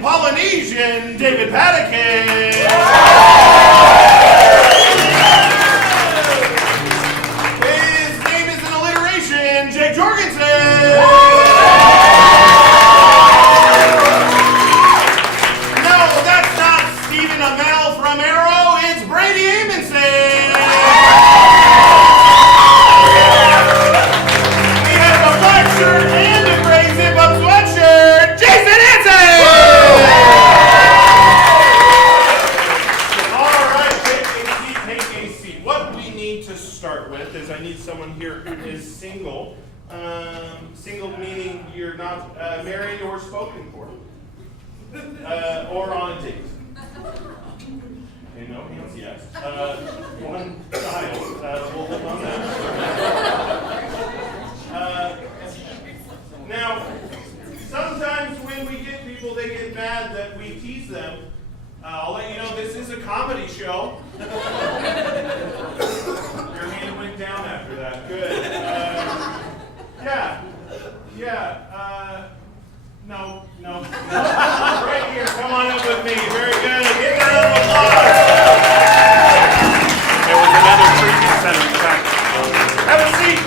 Polynesian, David Padeken. His name is an alliteration, Jake Jorgensen. No, that's not Stephen Amell from Arrow, it's Brady Amundson. We have a black shirt and a gray zip-up sweatshirt, Jason Hansen. All right, take a seat. What we need to start with is I need someone here who is single. Single meaning you're not married or spoken for, or on a date. Okay, no hands, yes. One child. We'll live on that. Now, sometimes when we get people, they get mad that we tease them. I'll let you know this is a comedy show. Your hand went down after that. Good. No. Right here. Come on up with me. Very good. Give a round of applause. There was another treatment center in fact. Have a seat.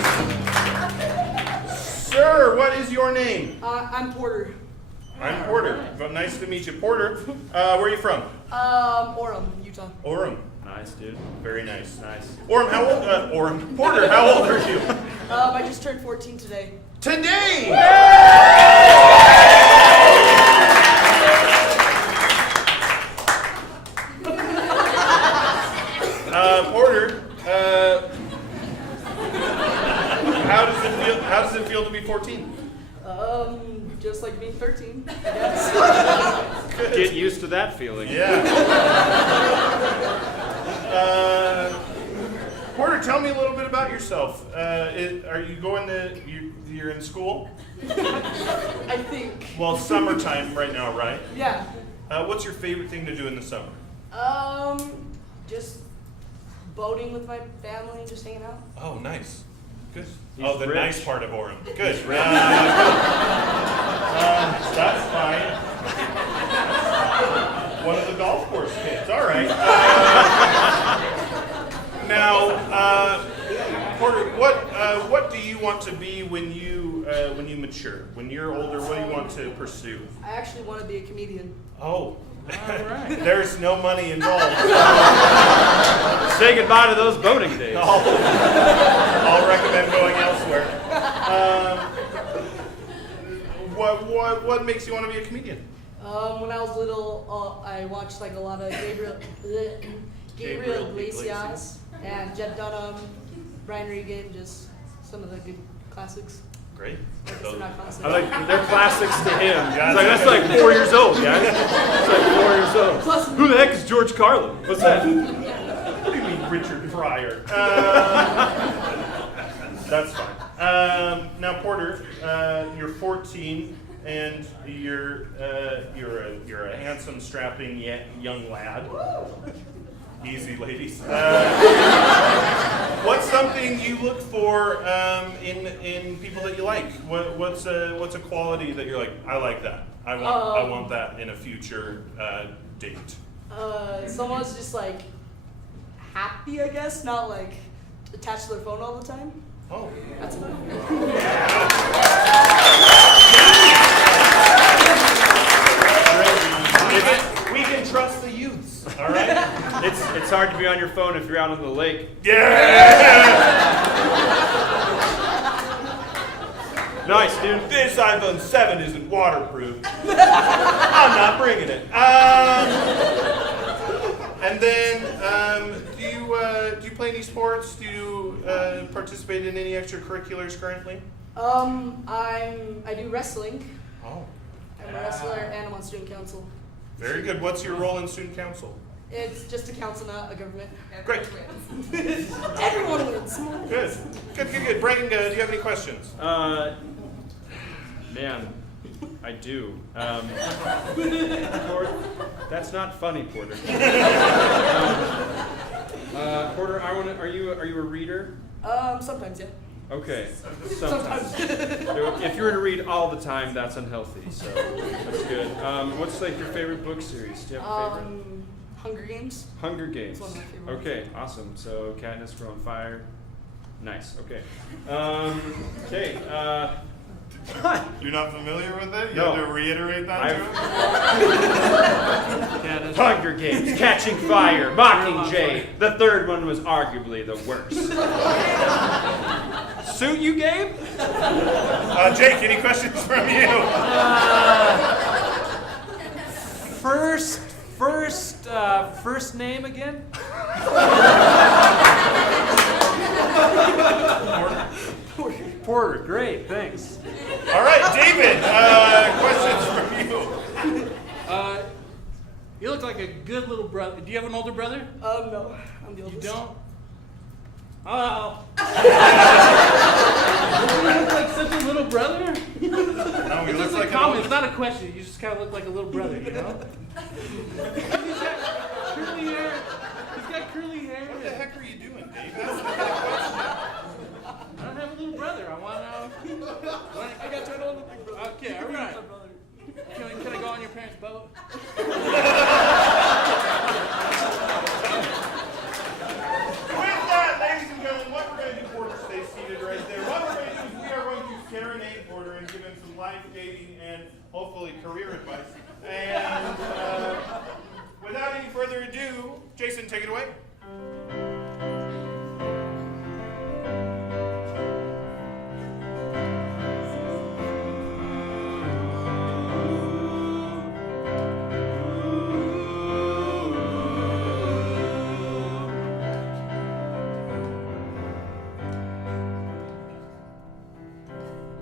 Sir, what is your name? I'm Porter. I'm Porter. Well, nice to meet you. Porter, where are you from? Orem, Utah. Orem. Nice, dude. Very nice. Orem, how old? Porter, how old are you? I just turned 14 today. Today! Porter, how does it feel to be 14? Just like being 13, I guess. Get used to that feeling. Yeah. Porter, tell me a little bit about yourself. Are you going to, you're in school? I think. Well, it's summertime right now, right? Yeah. What's your favorite thing to do in the summer? Just boating with my family, just hanging out. Oh, nice. Good. He's the rich. nice part of Orem. Good. That's fine. One of the golf course kids. All right. Now, Porter, what do you want to be when you mature? When you're older, what do you want to pursue? I actually want to be a comedian. Oh. All right. There's no money involved. Say goodbye to those boating days. I'll recommend going elsewhere. What makes you want to be a comedian? When I was little, I watched like a lot of Gabriel Ericson and Jed Dunham, Brian Regan, just some of the good classics. Great. They're not classics. I like they're classics to him. It's like, that's like 4 years old, guys. It's like 4 years old. Plus, who the heck is George Carlin? What's that? What do you mean, Richard Pryor? That's fine. Now, Porter, you're 14, and you're a handsome, strapping young lad. Easy, ladies. What's something you look for in people that you like? What's a quality that you're like, I like that. I want that in a future date. Someone's just like happy, I guess, not like attached to their phone all the time. Oh. That's about it. We can trust the youths, all right? It's hard to be on your phone if you're out on the lake. Yeah! Nice, dude. This iPhone 7 isn't waterproof. I'm not bringing it. And then, do you play any sports? Do you participate in any extracurriculars currently? I do wrestling. Oh. I'm a wrestler and I'm on student council. Very good. What's your role in student council? It's just a council, not a government. Great. Everyone wins. Good. Brayden, do you have any questions? Man, I do. That's not funny, Porter. Porter, are you a reader? Sometimes, yeah. Okay, sometimes. If you were to read all the time, that's unhealthy, so that's good. What's like your favorite book series? Do you have a favorite? Hunger Games. Hunger Games. It's one of my favorites. Okay, awesome. So Katniss Grow on Fire. Nice, okay. Okay, You're not familiar with it? You No. have to reiterate that to him? Hunger Games, Catching Fire, Mockingjay. The third one was arguably the worst. Suit you, Gabe? Jake, any questions from you? First name again? Porter, great, thanks. All right, David, questions from you. You look like a good little brother. Do you have an older brother? No, I'm the You oldest. don't? Oh. You look like such a little brother? No, he It's looks just a like comment. It's not a question. You just kind of look like a little brother, you know? He's got curly hair. He's got curly hair. What the heck are you doing, Dave? That's not a question. I don't have a little brother. I want to know. I got to know the big brother. Okay, all right. Can I go on your parents' boat? With that, ladies and gentlemen, what we're going to do, Porter, stay seated right there. What we're going to do is we are going to serenade Porter and give him some life, dating, and hopefully career advice. And without any further ado, Jason, take it away.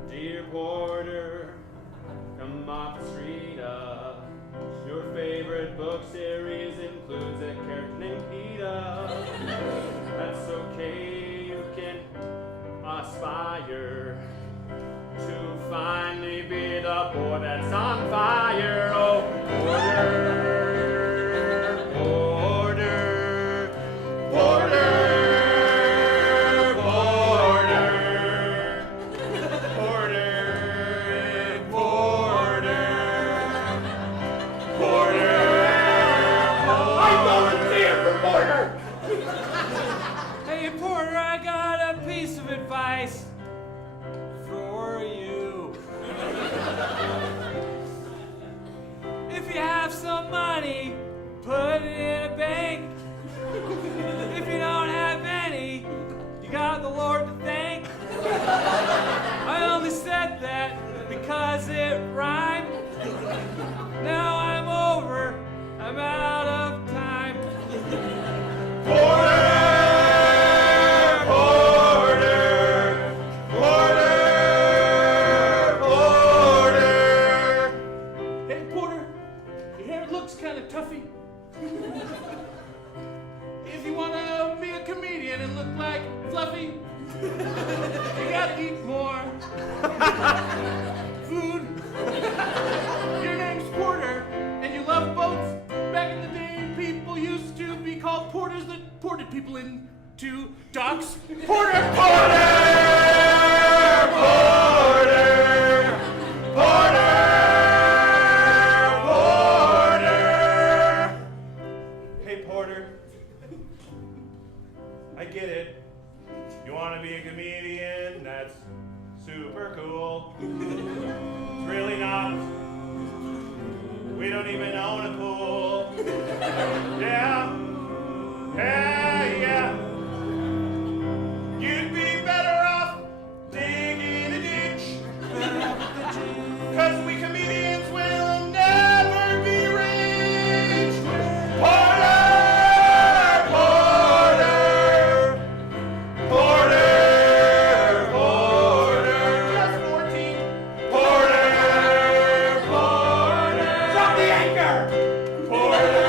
Dear Porter, come off the street up. Your favorite book series includes a character named Peter. That's okay, you can aspire to finally be the boy that's on fire. Oh, Porter, Porter, Porter. Hey, Porter, I got a piece of advice for you. If you have some money, put it in a bank. If you don't have any, you got the Lord to thank. I only said that because it rhymed. Now I'm over, I'm out of time. Porter! Hey, Porter, your hair looks kind of toughy. If you want to be a comedian and look like Fluffy, you gotta eat more food. Your name's Porter, and you love boats. Back in the day, people used to be called porters that ported people into docks. Porter! Hey, Porter. I get it. You want to be a comedian? That's super cool. It's really not. We don't even own a pool. Yeah. Yeah. You'd be better off digging a ditch. 'Cause we comedians will never be rich. Porter! Just 14. Drop the anchor! Porter!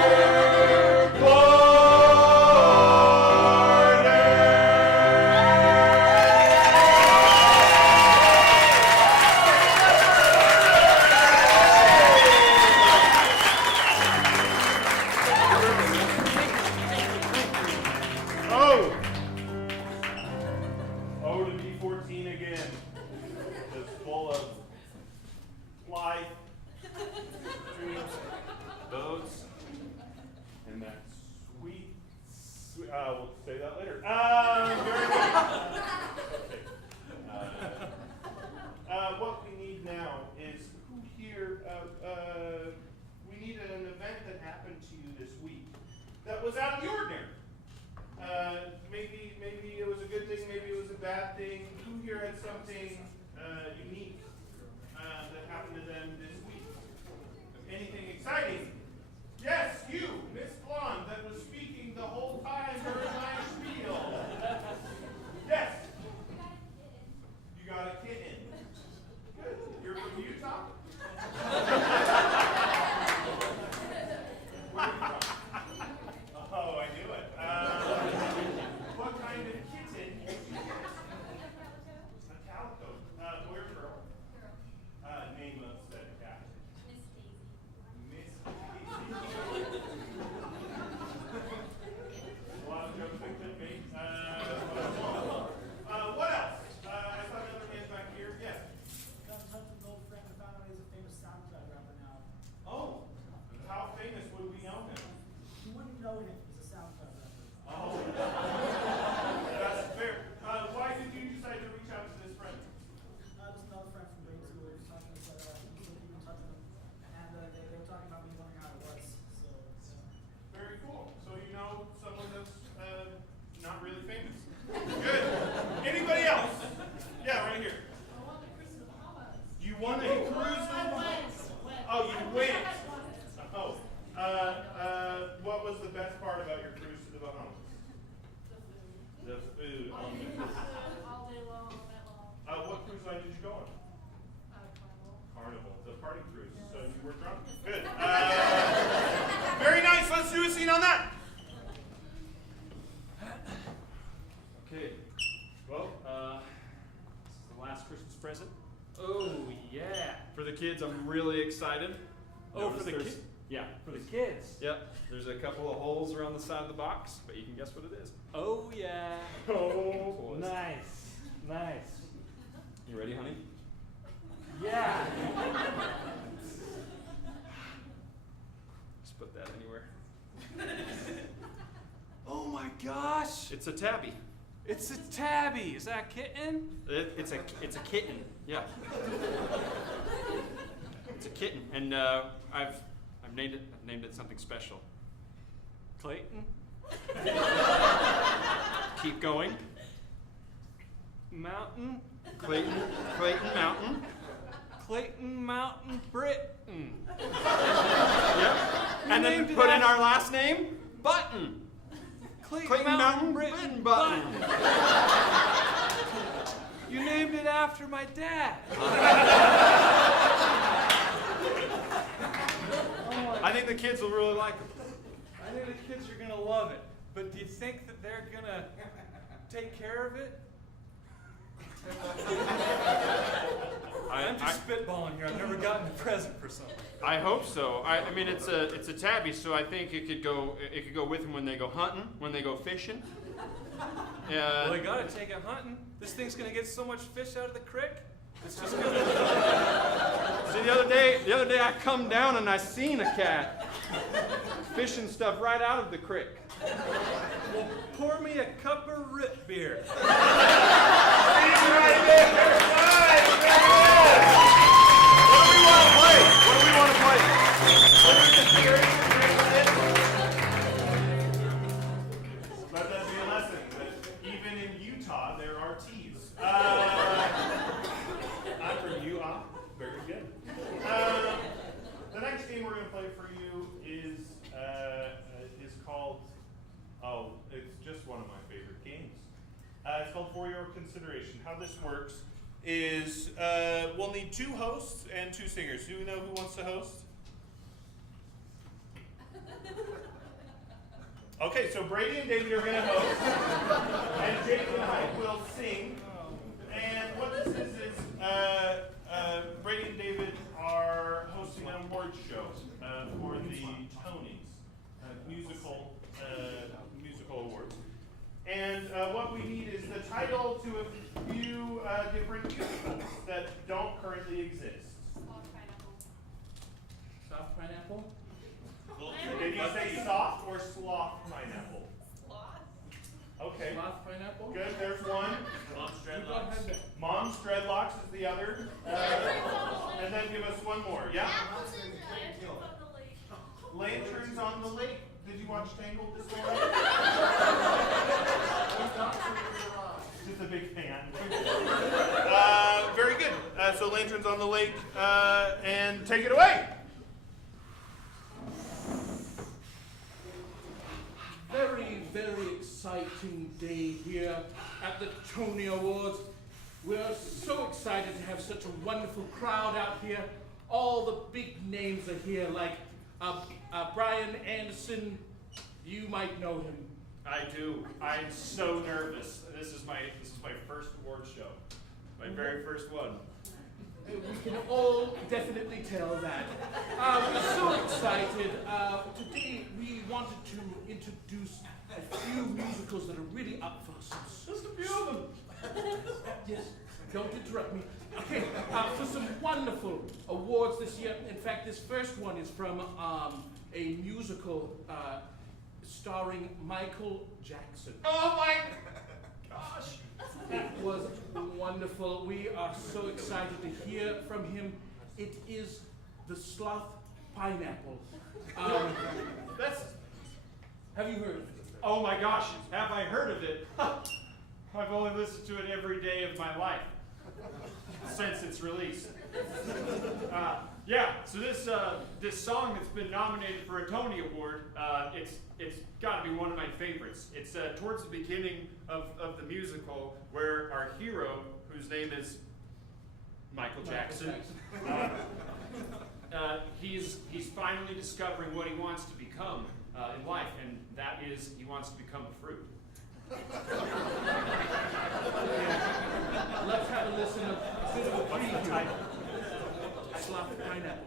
party cruise, so you were drunk. Good. Very nice. Let's do a scene on that. Okay. Well, this is the last Christmas present. Oh, yeah. For the kids, I'm really excited. Oh, for the kids? Yeah. For the kids. Yep. There's a couple of holes around the side of the box, but you can guess what it is. Oh, yeah. Oh, boys. Nice. Nice. You ready, honey? Yeah. Just put that anywhere. Oh my gosh. It's a tabby. It's a tabby. Is that a kitten? It's a kitten. Yeah. It's a kitten, and I've named it something special. Clayton? Keep going. Mountain? Clayton Mountain. Clayton Mountain Britain. Yep. And then named it put in after- our last name, Button. Clayton Mountain Britain Button. You named it after my dad. I think the kids will really like it. I think the kids are gonna love it. But do you think that they're gonna take care of it? I'm just spitballing here. I've never gotten a present for something. I hope so. I mean, it's a tabby, so I think it could go with them when they go hunting, when they go fishing. Well, they gotta take it hunting. This thing's gonna get so much fish out of the creek. It's just gonna. See, the other day I come down and I seen a cat fishing stuff right out of the creek. Well, pour me a cup of root beer. What do we want to play? Let that be a lesson that even in Utah there are T's. I'm from Utah. Very good. The next game we're going to play for you is called. Oh, it's just one of my favorite games. It's called For Your Consideration. How this works is we'll need 2 hosts and 2 singers. Do you know who wants to host? Okay, so Brady and David are going to host, and Jake and I will sing. And what this is Brady and David are hosting an award show for the Tonys, musical awards. And what we need is the title to a few different musicals that don't currently exist. Soft pineapple? Did you say soft or sloth pineapple? Sloth. Okay. Sloth pineapple? Good, there's one. Mom's dreadlocks. Mom's dreadlocks is the other. And then give us one more. Yeah? Lanterns on the Lake. Did you watch Tangled this morning? Just a big fan. Very good. So Lanterns on the Lake, and take it away. Very, very exciting day here at the Tony Awards. We're so excited to have such a wonderful crowd out here. All the big names are here, like Brian Anderson. You might know him. I do. I'm so nervous. This is my first award show. My very first one. We can all definitely tell that. We're so excited. Today we wanted to introduce a few musicals that are really up for some. Just a few of them. Yes, don't interrupt me. Okay, for some wonderful awards this year. In fact, this first one is from a musical starring Michael Jackson. Oh my gosh. It was wonderful. We are so excited to hear from him. It is The Sloth Pineapple. Have you heard of it? Oh my gosh, have I heard of it? I've only listened to it every day of my life since its release. Yeah, so this song that's been nominated for a Tony Award, it's got to be one of my favorites. It's towards the beginning of the musical where our hero, whose name is Michael Jackson. he's finally discovering what he wants to become in life, and that is he wants to become a fruit. Let's have a listen to a bit of a preview. Slap pineapple.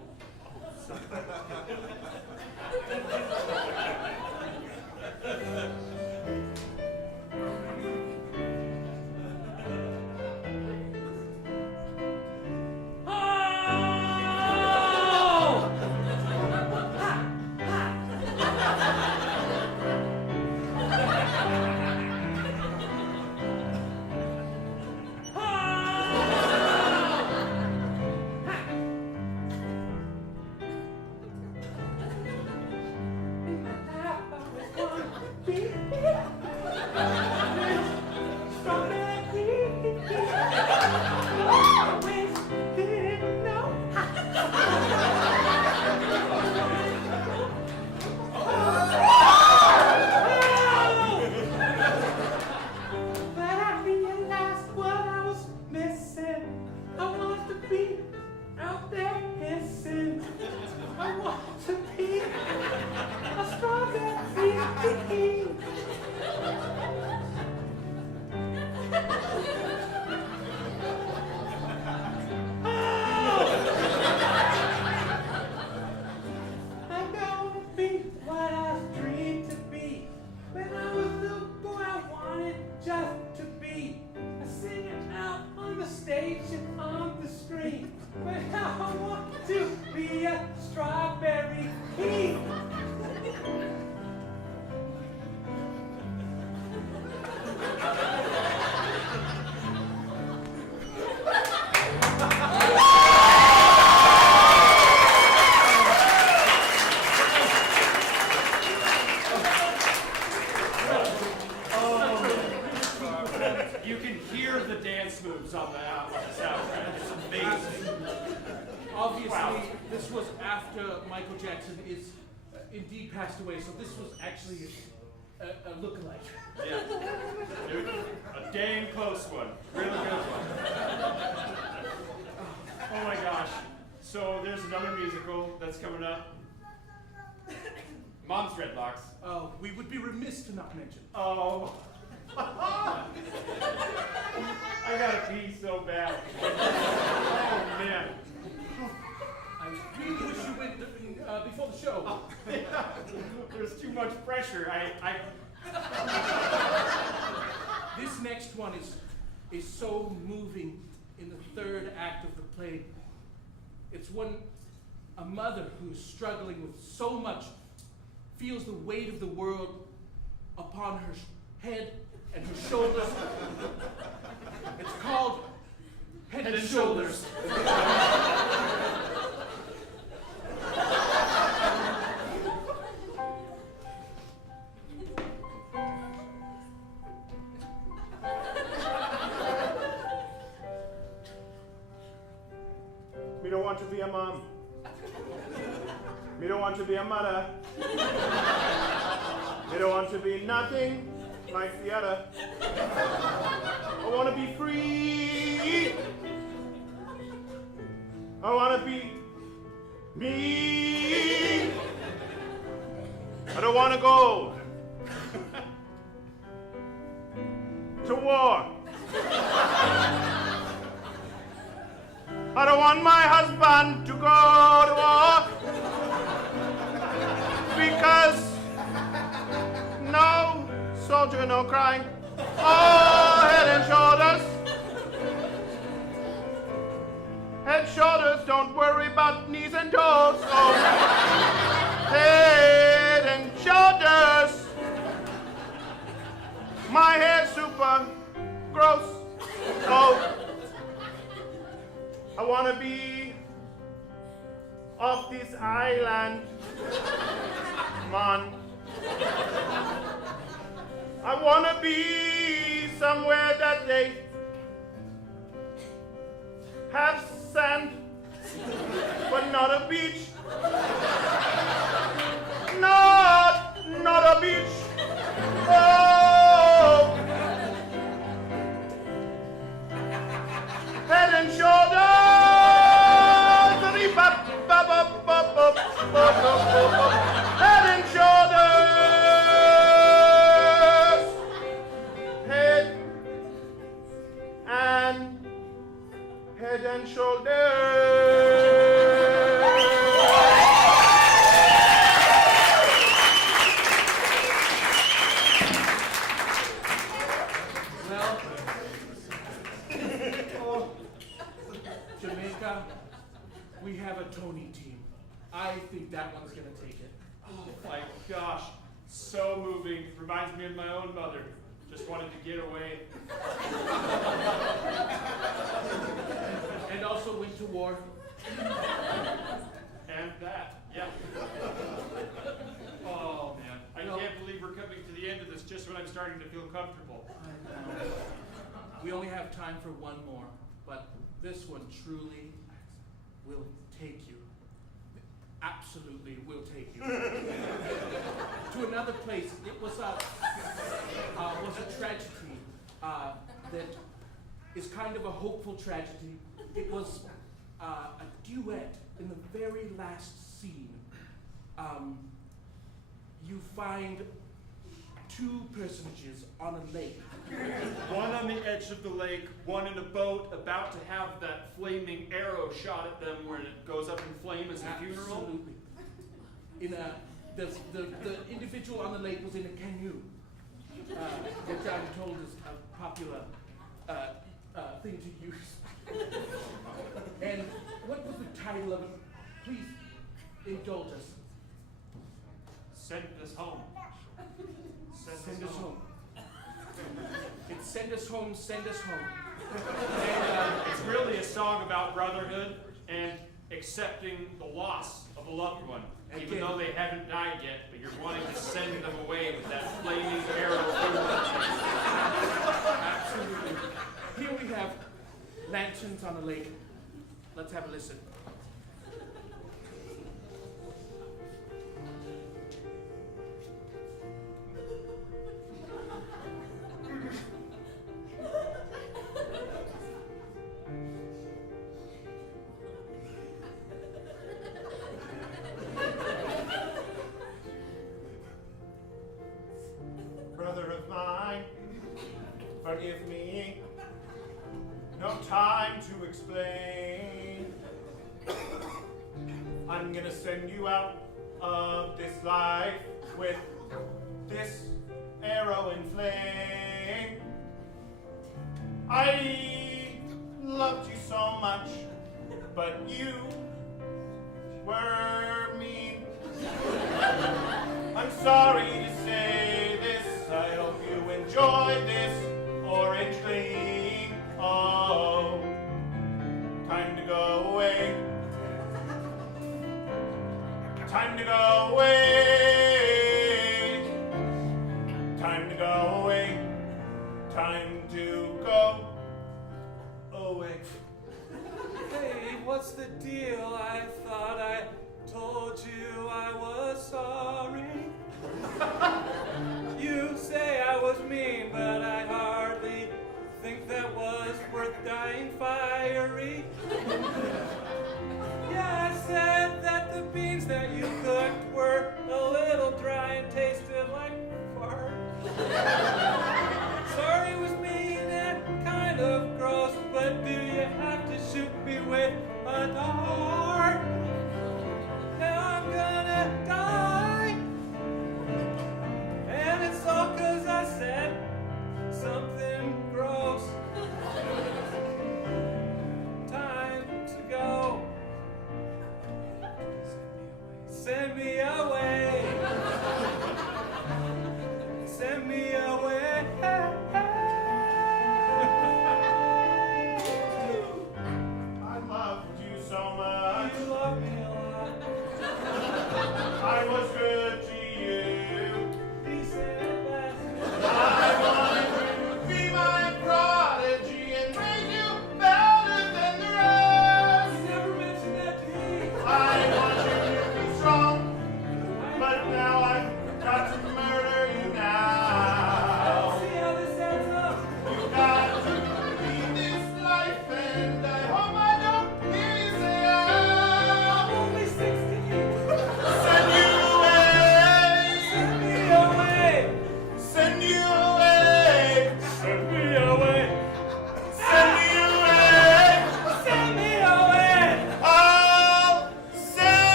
You can hear the dance moves on the soundtrack. It's amazing. Obviously, Wow. this was after Michael Jackson is indeed passed away, so this was actually a lookalike. Yeah. Dude, a dang close one. Really good one. Oh my gosh. So there's another musical that's coming up. Mom's Dreadlocks. We would be remiss to not mention. Oh. I gotta pee so bad. Oh man. I really wish you went before the show. There's too much pressure. This next one is so moving in the third act of the play. It's when a mother who is struggling with so much feels the weight of the world upon her head and her shoulders. It's called Head and Shoulders. Me don't want to be a mom. Me don't want to be a mother. Me don't want to be nothing like the other. I want to be free. I want to be me. I don't want to go to war. I don't want my husband to go to war because no soldier, no crying. Oh, head and shoulders. Head, shoulders, don't worry about knees and toes. Oh, head and shoulders. My hair's super gross. Oh, I want to be off this island, man. I want to be somewhere that they have sand, but not a beach. Not a beach. Oh, head and shoulders. Tony team. I think that one's gonna take it. Oh my gosh, so moving. Reminds me of my own mother. Just wanted to get away. And also went to war. And that, yeah. Oh man, I can't believe we're coming to the end of this just when I'm starting to feel comfortable. We only have time for one more, but this one truly will take you. Absolutely will take you to another place. It was a tragedy that is kind of a hopeful tragedy. It was a duet in the very last scene. You find two personages on a lake. One on the edge of the lake, one in a boat about to have that flaming arrow shot at them where it goes up in flame as a funeral. Absolutely. The individual on the lake was in a canoe, which I'm told is a popular thing to use. And what was the title of it? Please indulge us. Send us home. Send us home. It's send us home, send us home. And it's really a song about brotherhood and accepting the loss of a loved one. Even though they haven't died yet, but you're wanting to send them away with that flaming arrow. Absolutely. Here we have Lanterns on a Lake. Let's have a listen. Brother of mine, forgive me. No time to explain. I'm gonna send you out of this life with this arrow in flame. I loved you so much, but you were mean. I'm sorry to say this. I hope you enjoy this orange gleam. Oh, time to go away. Time to go away. Time to go away. Time to go away. Hey, what's the deal? I thought I told you I was sorry. You say I was mean, but I hardly think that was worth dying fiery. Yeah, I said that the beans that you cooked were a little dry and tasted like fart. Sorry it was mean and kind of gross, but do you have to shoot me with a dart? Now I'm gonna die. And it's all 'cause I said something gross. Time to go. Send me away. Send me away. I loved you so much. You love me a lot. I was good to you. Decent bastard. I wanted to be my prodigy and make you better than the rest. You never mentioned that to me. I want you to be strong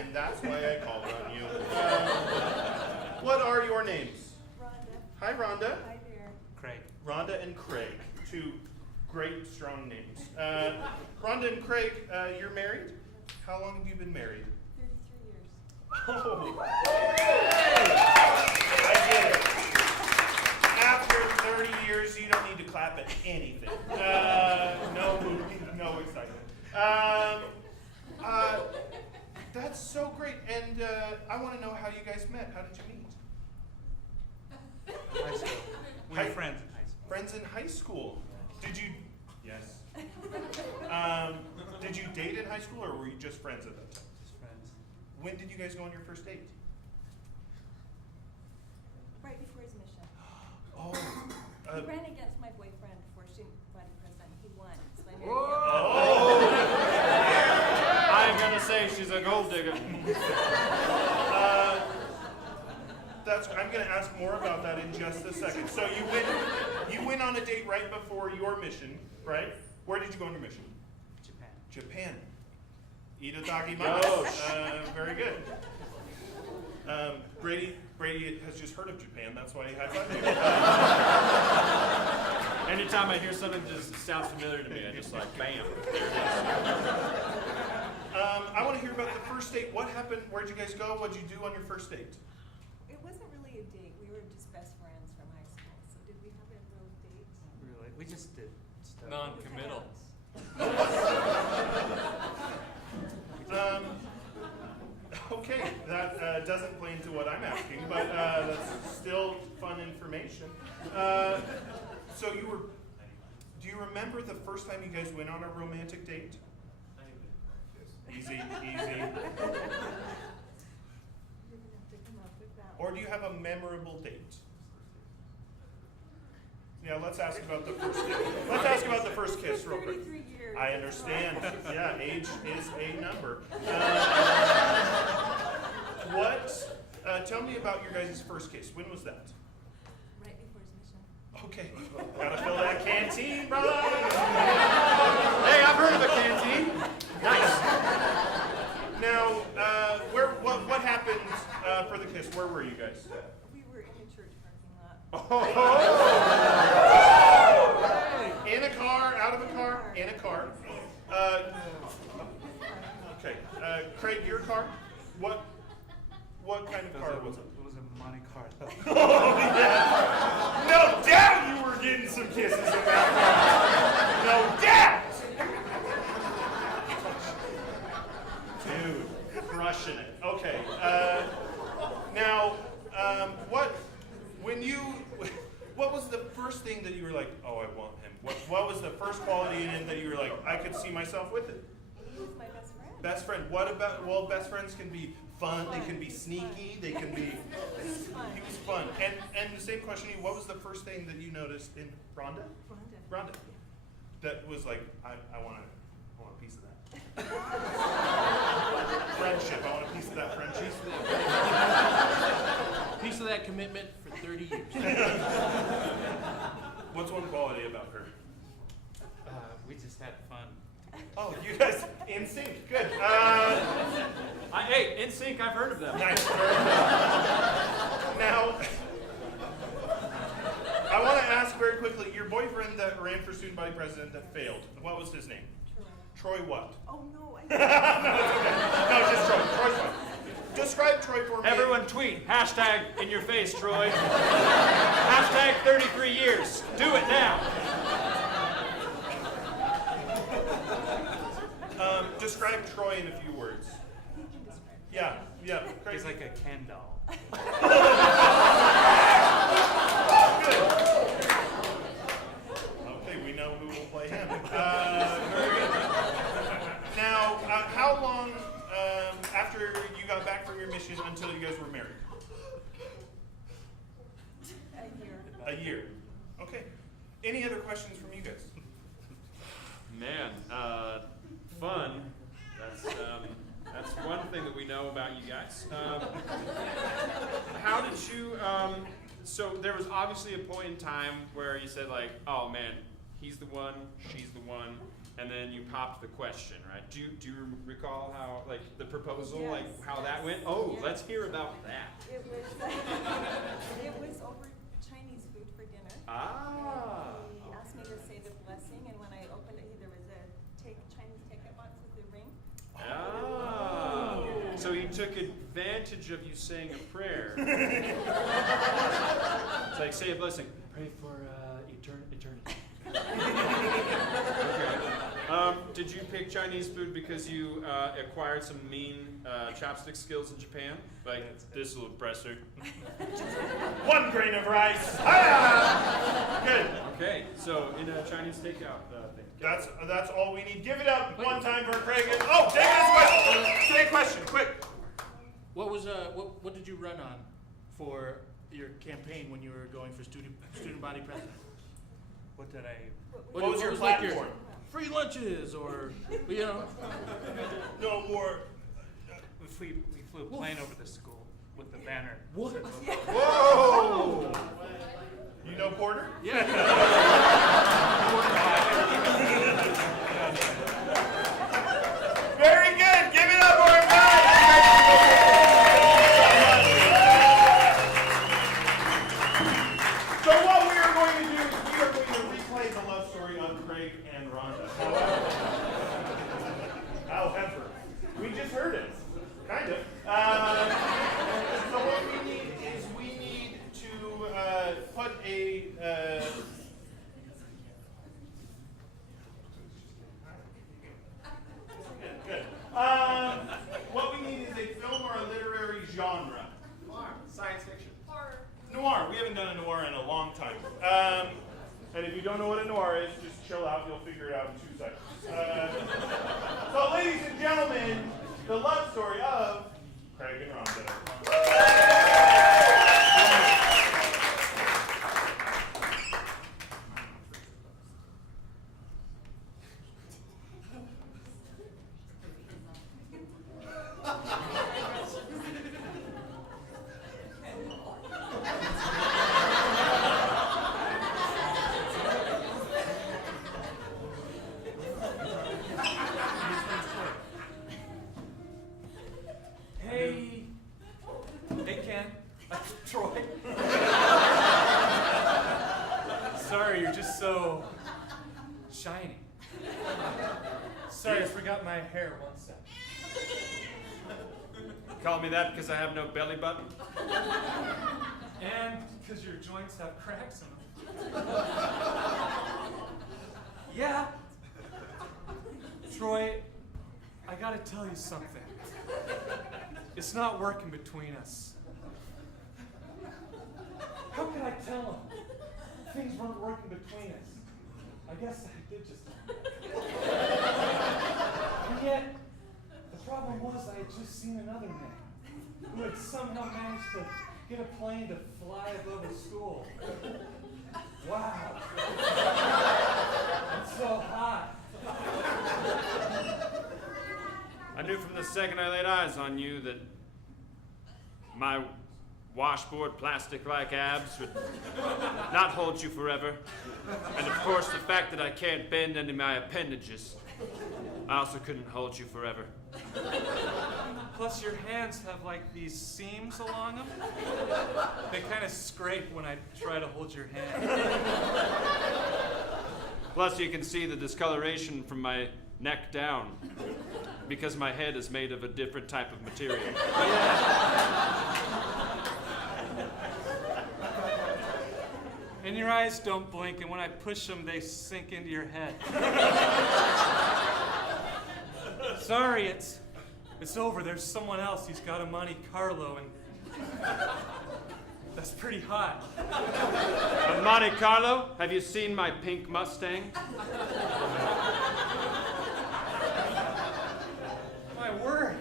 and that's why I called on you. What are your names? Rhonda. Hi, Rhonda. Hi there. Craig. Rhonda and Craig, two great, strong names. Rhonda and Craig, you're married? How long have you been married? 33 years. Oh, I get it. After 30 years, you don't need to clap at anything. No movie, no excitement. That's so great, and I want to know how you guys met. How did you meet? High school. We were friends in high school. Friends in high school. Did you? Yes. Did you date in high school, or were you just friends at that time? Just friends. When did you guys go on your first date? Right before his mission. Oh. He ran against my boyfriend for student body president. He won. So I married him. Oh. I'm gonna say she's a gold digger. I'm going to ask more about that in just a second. So you went on a date right before your mission, right? Where did you go on your mission? Japan. Japan. Itadakimasu. Very good. Brady has just heard of Japan. That's why he had that name. Anytime I hear something that just sounds familiar to me, I just like, bam. I want to hear about the first date. What happened? Where'd you guys go? What'd you do on your first date? It wasn't really a date. We were just best friends from high school. So did we have a real date? Really? We just did stuff. Non-committal. Okay, that doesn't play into what I'm asking, but that's still fun information. So do you remember the first time you guys went on a romantic date? Easy, easy. You're gonna have to come up with that. Or do you have a memorable date? Yeah, let's ask about the first date. Let's ask about the first kiss real quick. 33 years. I understand. Yeah, age is a number. Tell me about your guys' first kiss. When was that? Right before his mission. Okay, gotta fill that canteen, brother. Hey, I've heard of a canteen. Nice. Now, what happened for the kiss? Where were you guys? We were in a church parking lot. Oh! In a car, out of a car, in a car. Okay, Craig, your car? What kind of car was it? It was a Monte Carlo. Oh, yeah. No doubt you were getting some kisses in that car. No doubt. Dude, crushing it. Okay. Now, what was the first thing that you were like, oh, I want him? What was the first quality in him that you were like, I could see myself with it? He was my best friend. Best friend. What about, well, best friends can be fun, they can be sneaky, they can be, He was fun. he was fun. And the same question to you, what was the first thing that you noticed in Rhonda? Rhonda. That was like, I want a piece of that. Friendship, I want a piece of that friendship. Piece of that commitment for 30 years. What's one quality about her? We just had fun. Oh, you guys in sync, good. Hey, NSYNC, I've heard of them. Nice, very good. Now, I want to ask very quickly, your boyfriend that ran for student body president that failed, what was his name? Troy. Troy what? Oh no, I No, just Troy. Troy's fine. Describe Troy for me. Everyone tweet, hashtag in your face, Troy. Hashtag 33 years. Do it now. Describe Troy in a few words. He can describe it. Yeah. He's Crazy. like a Ken doll. Okay, we know who will play him. Very good. Now, how long after you got back from your mission until you guys were married? A year. A year. Okay. Any other questions from you guys? Man, fun. That's one thing that we know about you guys. How did you? So there was obviously a point in time where you said like, "Oh man, he's the one, she's the one," and then you popped the question, right? Do you recall how, like, the proposal, Yes, like how that yes, went? Oh, yes. let's hear about that. It was, it was over Chinese food for dinner. Ah. And he asked me to say the blessing, and when I opened it, there was a Chinese takeout box with the ring. Ah. So he took advantage of you saying a prayer. It's like, say a blessing. Pray for eternity. Okay. Did you pick Chinese food because you acquired some mean chopstick skills in Japan? Like, this will impress her. 1 grain of rice. Ah! Good. Okay, so in a Chinese takeout thing. That's all we need. Give it up one time for Craig. Oh, David's question. Say a question, quick. What did you run on for your campaign when you were going for student body president? What did I? What was your like platform? free lunches, or No more. We flew a plane over the school with the banner. What? Whoa! You know Porter? Yeah. Very good. Give it up for him, guys. So what we are going to do is we are going to replay the love story on Craig and Rhonda. However, we just heard it, kind of. So what we need is we need to put a. Good. What we need is a film or a literary genre. Science fiction. Noir. We haven't done a noir in a long time. And if you don't know what a noir is, just chill out. You'll figure it out in 2 seconds. So, ladies and gentlemen, the love story of Craig and Rhonda. Hey Ken, Troy. Sorry, you're just so shiny. Sorry, I forgot my hair. 1 sec. Call me that because I have no belly button? And because your joints have cracks in them. Yeah. Troy, I gotta tell you something. It's not working between us. How could I tell him? Things weren't working between us. I guess I did just. And yet, the problem was I had just seen another man who had somehow managed to get a plane to fly above the school. Wow. It's so hot. I knew from the second I laid eyes on you that my washboard plastic-like abs would not hold you forever. And of course, the fact that I can't bend any of my appendages, I also couldn't hold you forever. Plus, your hands have like these seams along them. They kind of scrape when I try to hold your hand. Plus, you can see the discoloration from my neck down because my head is made of a different type of material. And your eyes don't blink, and when I push them, they sink into your head. Sorry, it's over. There's someone else. He's got a Monte Carlo, and that's pretty hot. A Monte Carlo? Have you seen my pink Mustang? My word.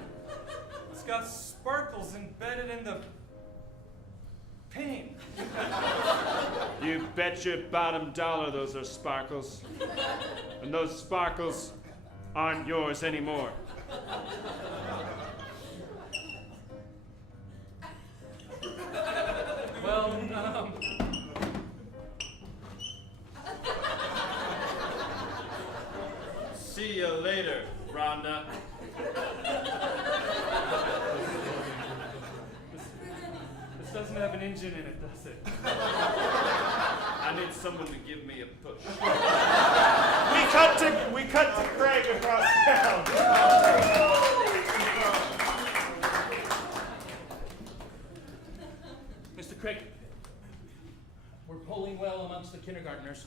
It's got sparkles embedded in the paint. You bet your bottom dollar those are sparkles. And those sparkles aren't yours anymore. Well, See you later, Rhonda. This doesn't have an engine in it, does it? I need someone to give me a push. We cut to Craig across town. Mr. Craig, we're polling well amongst the kindergartners.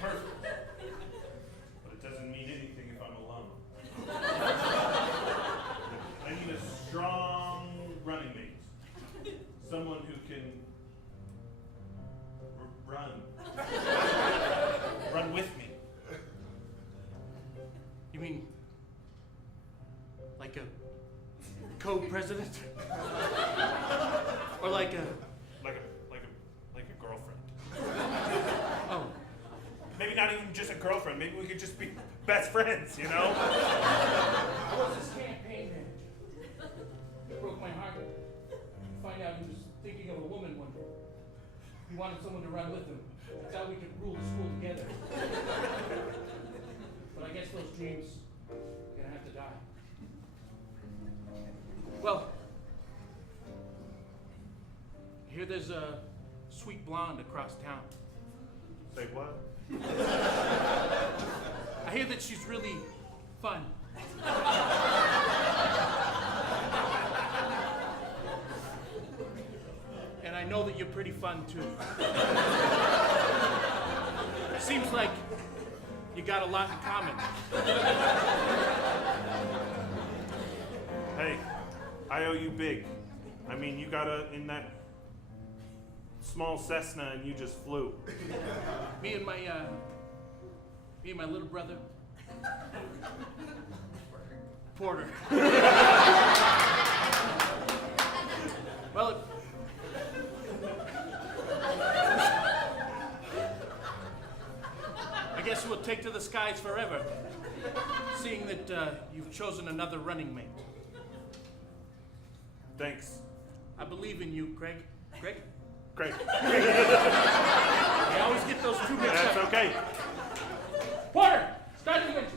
Perfect. But it doesn't mean anything if I'm alone. I need a strong running mate. Someone who can run. Run with me. You mean like a co-president? Or like a girlfriend. oh, Maybe not even just a girlfriend. Maybe we could just be best friends, you know? I was his campaign manager. It broke my heart to find out he was thinking of a woman one day. He wanted someone to run with him. That's how we could rule the school together. But I guess those dreams are gonna have to die. Well, I hear there's a sweet blonde across town. Say what? I hear that she's really fun. And I know that you're pretty fun too. Seems like you got a lot in common. Hey, I owe you big. I mean, you got in that small Cessna and you just flew. Me and my little brother, Porter. Well, I guess we'll take to the skies forever, seeing that you've chosen another running mate. Thanks. I believe in you, Craig. Craig? Great. I always get those two mixed That's up. okay. Porter, start the engines.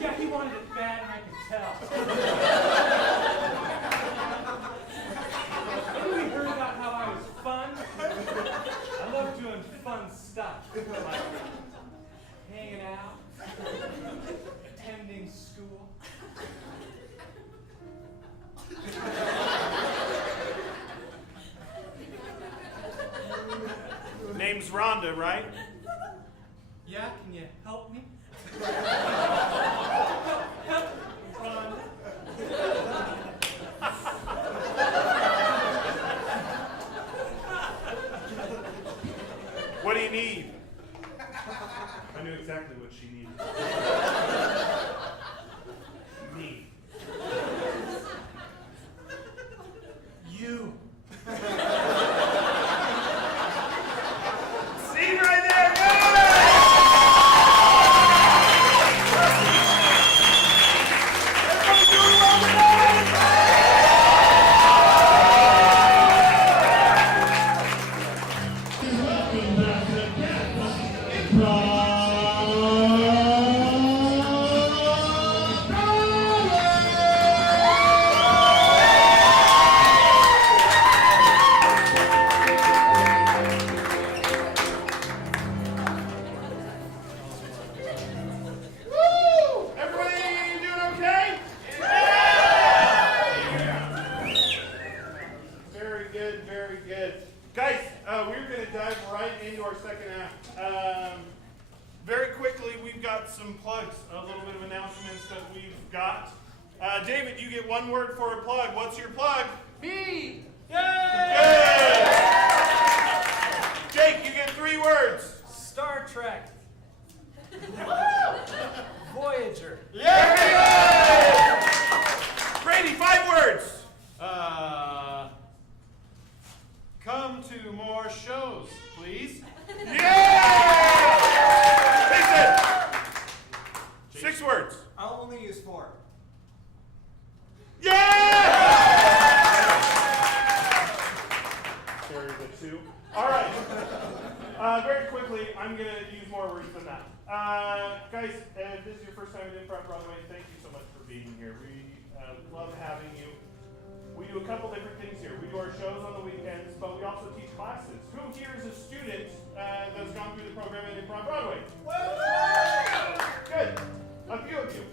Yeah, he wanted it bad, and I could tell. Maybe we heard about how I was fun. I love doing fun stuff, like hanging out, attending school. Name's Rhonda, right? Yeah, can you help me? Help, Ron. What do you need? I knew exactly what she needed. Me. You. See right there, good! Everybody doing well tonight? Woo! Everybody doing okay? Very good, very good. Guys, we're going to dive right into our second half. Very quickly, we've got some plugs, a little bit of announcements that we've got. David, you get one word for a plug. What's your plug? Me! Good! our shows, please. Yeah! Listen. 6 words. I'll only use 4. Yeah! Carry the 2. All right. Very quickly, I'm going to use more words than that. Guys, if this is your first time at Improv Broadway, thank you so much for being here. We love having you. We do a couple different things here. We do our shows on the weekends, but we also teach classes. Who here is a student that's gone through the program at Improv Broadway? Good. A few of you.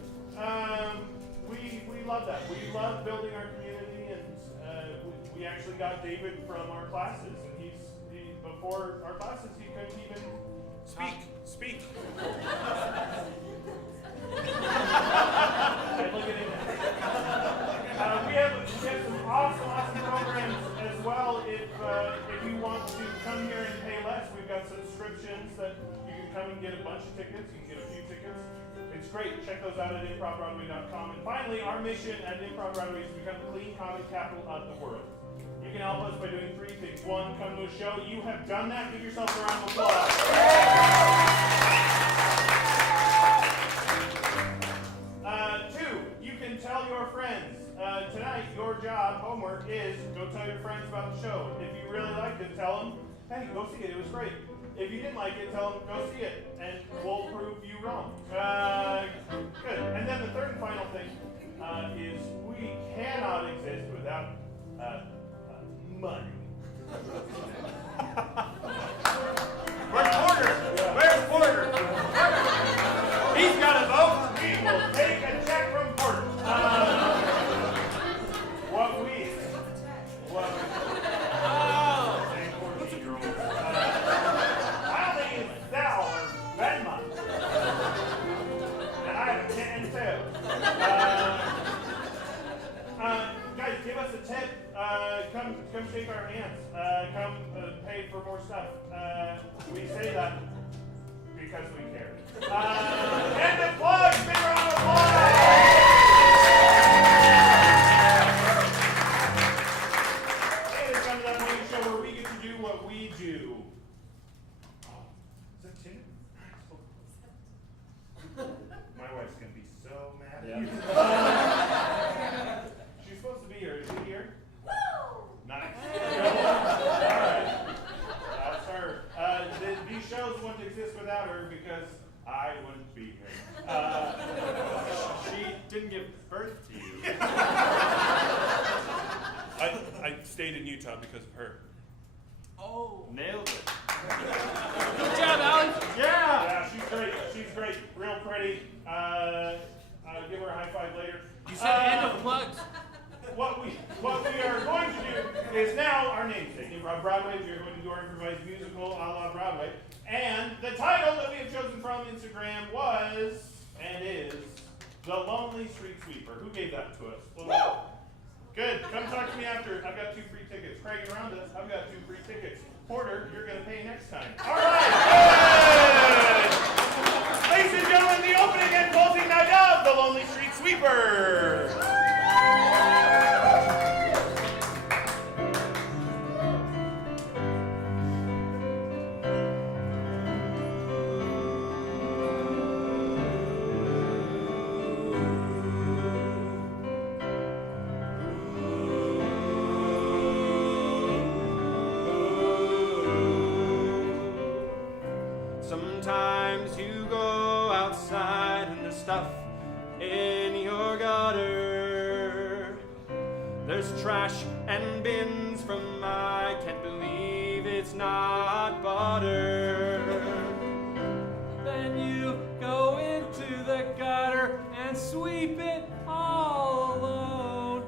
We love that. We love building our community, and we actually got David from our classes, and before our classes he couldn't even speak. And look at him. We have some awesome programs as well. If you want to come here and pay less, we've got subscriptions that you can come and get a bunch of tickets. You can get a few tickets. It's great. Check those out at improvbroadway.com. And finally, our mission at Improv Broadway is to become the clean comedy capital of the world. You can help us by doing 3 things. 1, come to a show. You have done that. Give yourself a round of applause. 2, you can tell your friends. Tonight, your job, homework, is go tell your friends about the show. If you really liked it, tell them, hey, go see it. It was great. If you didn't like it, tell them, go see it, and we'll prove you wrong. Good. And then the third and final thing is we cannot exist without money. Where's Porter? Where's Porter? He's got a vote. We will take a check from Porter. Same 14-year-old. I don't think it's Zelle or Venmo. And I have a 10 and 2. Guys, give us a tip. Come shake our hands. Come pay for more stuff. We say that because we care. And applause! Big round of applause! Hey, it's time for that morning show where we get to do what we do. Oh, is that Tim? My wife's gonna be so mad at you. She's supposed to be here. Is she here? Nice. Alright. That's her. These shows wouldn't exist without her because I wouldn't be here. She didn't give birth to you. I stayed in Utah because of her. Oh. Nailed it. Good job, Alan. Yeah. Yeah, she's great. She's great. Real pretty. Give her a high five later. You said end of plugs. What we are going to do is now our namesake, Improv Broadway. We are going to do our improvised musical a la Broadway. And the title that we have chosen from Instagram was, and is, The Lonely Street Sweeper. Who gave that to us? Good. Come talk to me after. I've got 2 free tickets. Craig and Rhonda, I've got 2 free tickets. Porter, you're going to pay next time. All right. Good. Ladies and gentlemen, the opening and closing night of The Lonely Street Sweeper. Sometimes you go outside and there's stuff in your gutter. There's trash and bins from I can't believe it's not butter. Then you go into the gutter and sweep it all alone.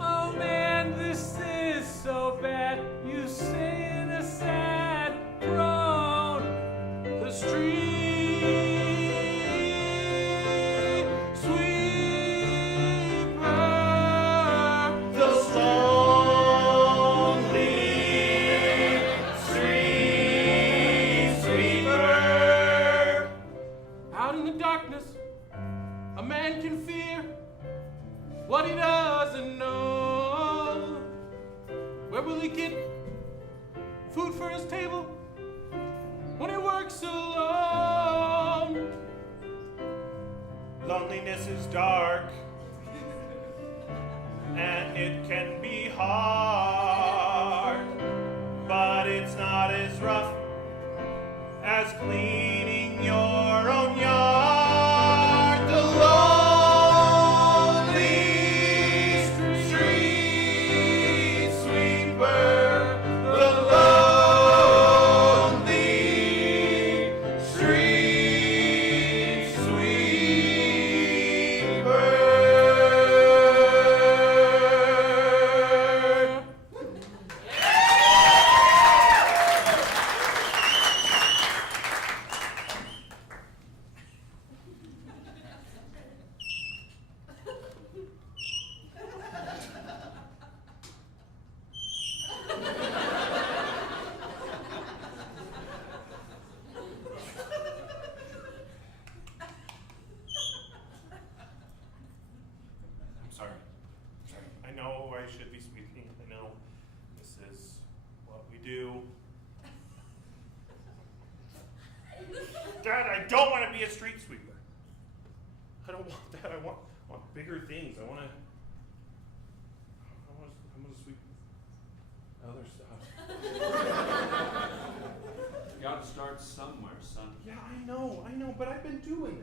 Oh man, this is so bad, you say in a sad groan. The street sweeper, The lonely street sweeper. Out in the darkness, a man can fear what he doesn't know. Where will he get food for his table when he works alone. Loneliness is dark, and it can be hard, but it's not as rough as cleaning your own yard. The lonely street sweeper, the lonely street sweeper. I'm sorry. I know I should be speaking. I know this is what we do. Dad, I don't want to be a street sweeper. I don't want that. I want bigger things. I want to sweep other stuff. You gotta start somewhere, son. Yeah, I know, but I've been doing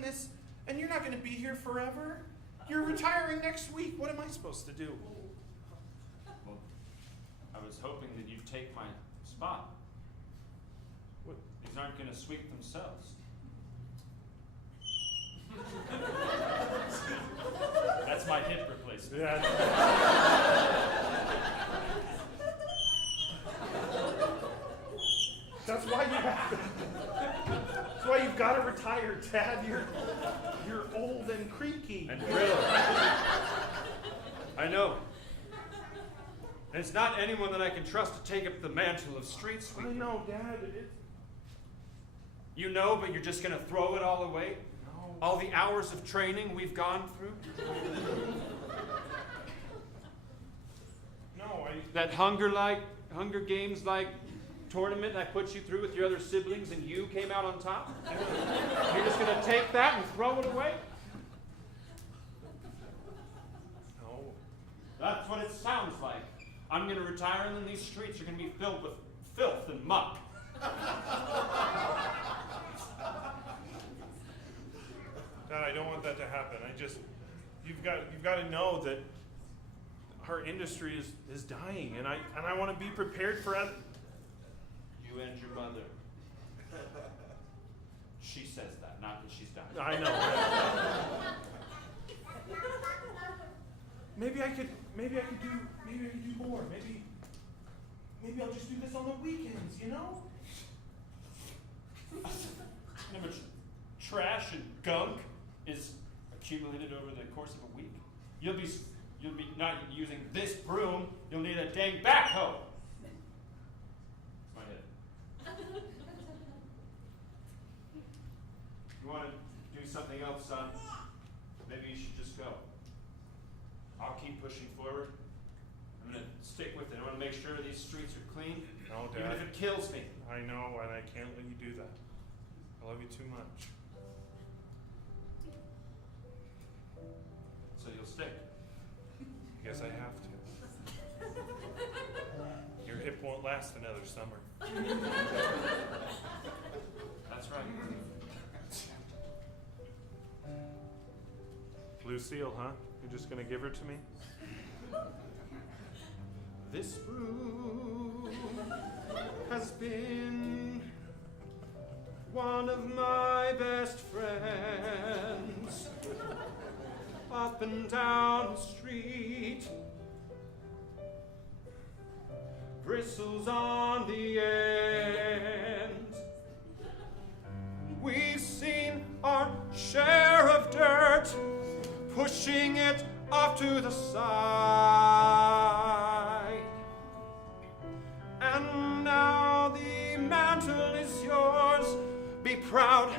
this. And you're not going to be here forever. You're retiring next week. What am I supposed to do? Well, I was hoping that you'd take my spot. What? These aren't gonna sweep themselves. That's my hip replacement. Yeah. That's why you've got to retire, Dad. You're old and creaky. And brittle. I know. And it's not anyone that I can trust to take up the mantle of street sweeper. I know, Dad. You know, but you're just gonna throw it all away? No. All the hours of training we've gone through? No, That Hunger Games-like tournament I put you through with your other siblings and you came out on top? You're just gonna take that and throw it away? No. That's what it sounds like. I'm gonna retire and then these streets are gonna be filled with filth and muck. Dad, I don't want that to happen. You've got to know that our industry is dying, and I want to be prepared for it. You and your mother. She says that, not that she's dying. I know. Maybe I could do more. Maybe I'll just do this on the weekends, you know? How much trash and gunk is accumulated over the course of a week? You'll be not using this broom. You'll need a dang backhoe. That's my head. You want to do something else, son? Maybe you should just go. I'll keep pushing forward. I'm gonna stick with it. I want to make sure these streets are clean, No, even Dad. if it kills me. I know, and I can't let you do that. I love you too much. So you'll stick. I guess I have to. Your hip won't last another summer. That's right. Lucille, huh? You're just gonna give her to me? This broom has been one of my best friends. Up and down the street, bristles on the end. We've seen our share of dirt, pushing it off to the side. And now the mantle is yours. Be proud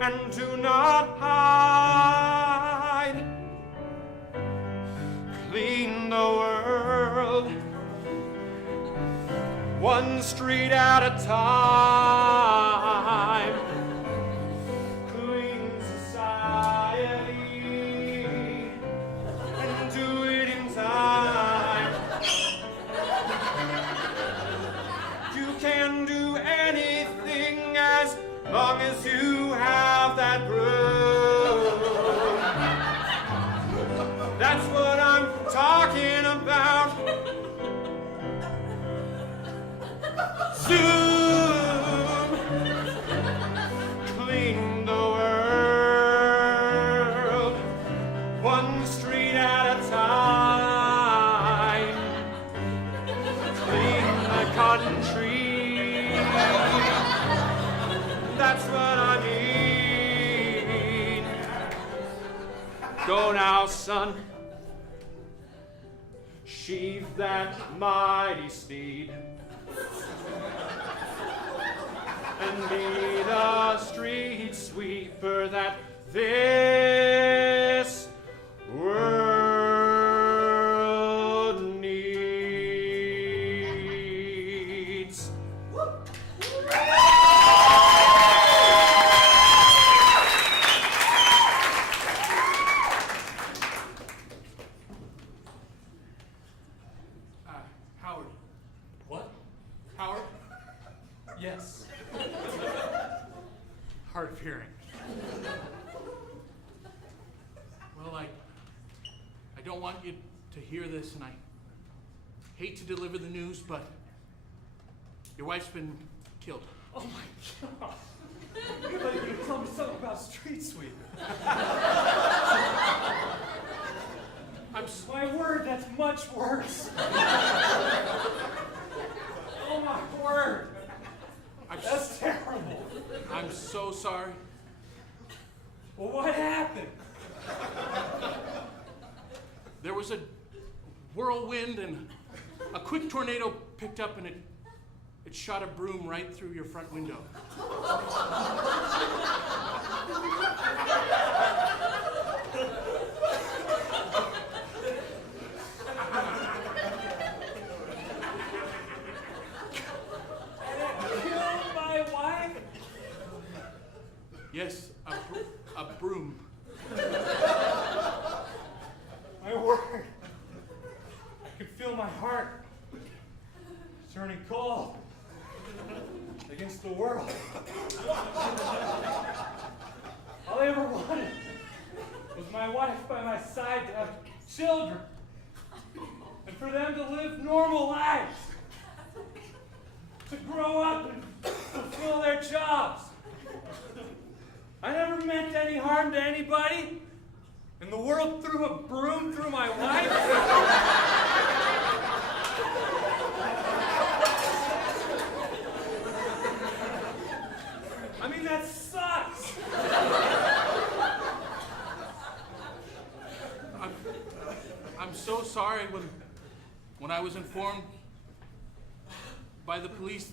and do not hide. Clean the world one street at a time. Clean society, and do it in time. You can do anything as long as you have that broom. That's what I'm talking about. Zoom, clean the world, one street at a time. Clean the country, that's what I mean. Go now, son, sheathe that mighty steed, and be the street sweeper that this world needs. Howard. What? Howard? Yes. Hard of hearing. Well, I don't want you to hear this, and I hate to deliver the news, but your wife's been killed. Oh my God. You thought you were going to tell me something about street sweeping. My word, that's much worse. Oh my word. That's terrible. I'm so sorry. Well, what happened? There was a whirlwind and a quick tornado picked up and it shot a broom right through your front window. Killed my wife? Yes, a broom. My word. I can feel my heart turning cold against the world. All I ever wanted was my wife by my side to have children and for them to live normal lives, to grow up and fulfill their jobs. I never meant any harm to anybody, and the world threw a broom through my wife. I mean, that sucks. I'm so sorry when I was informed by the police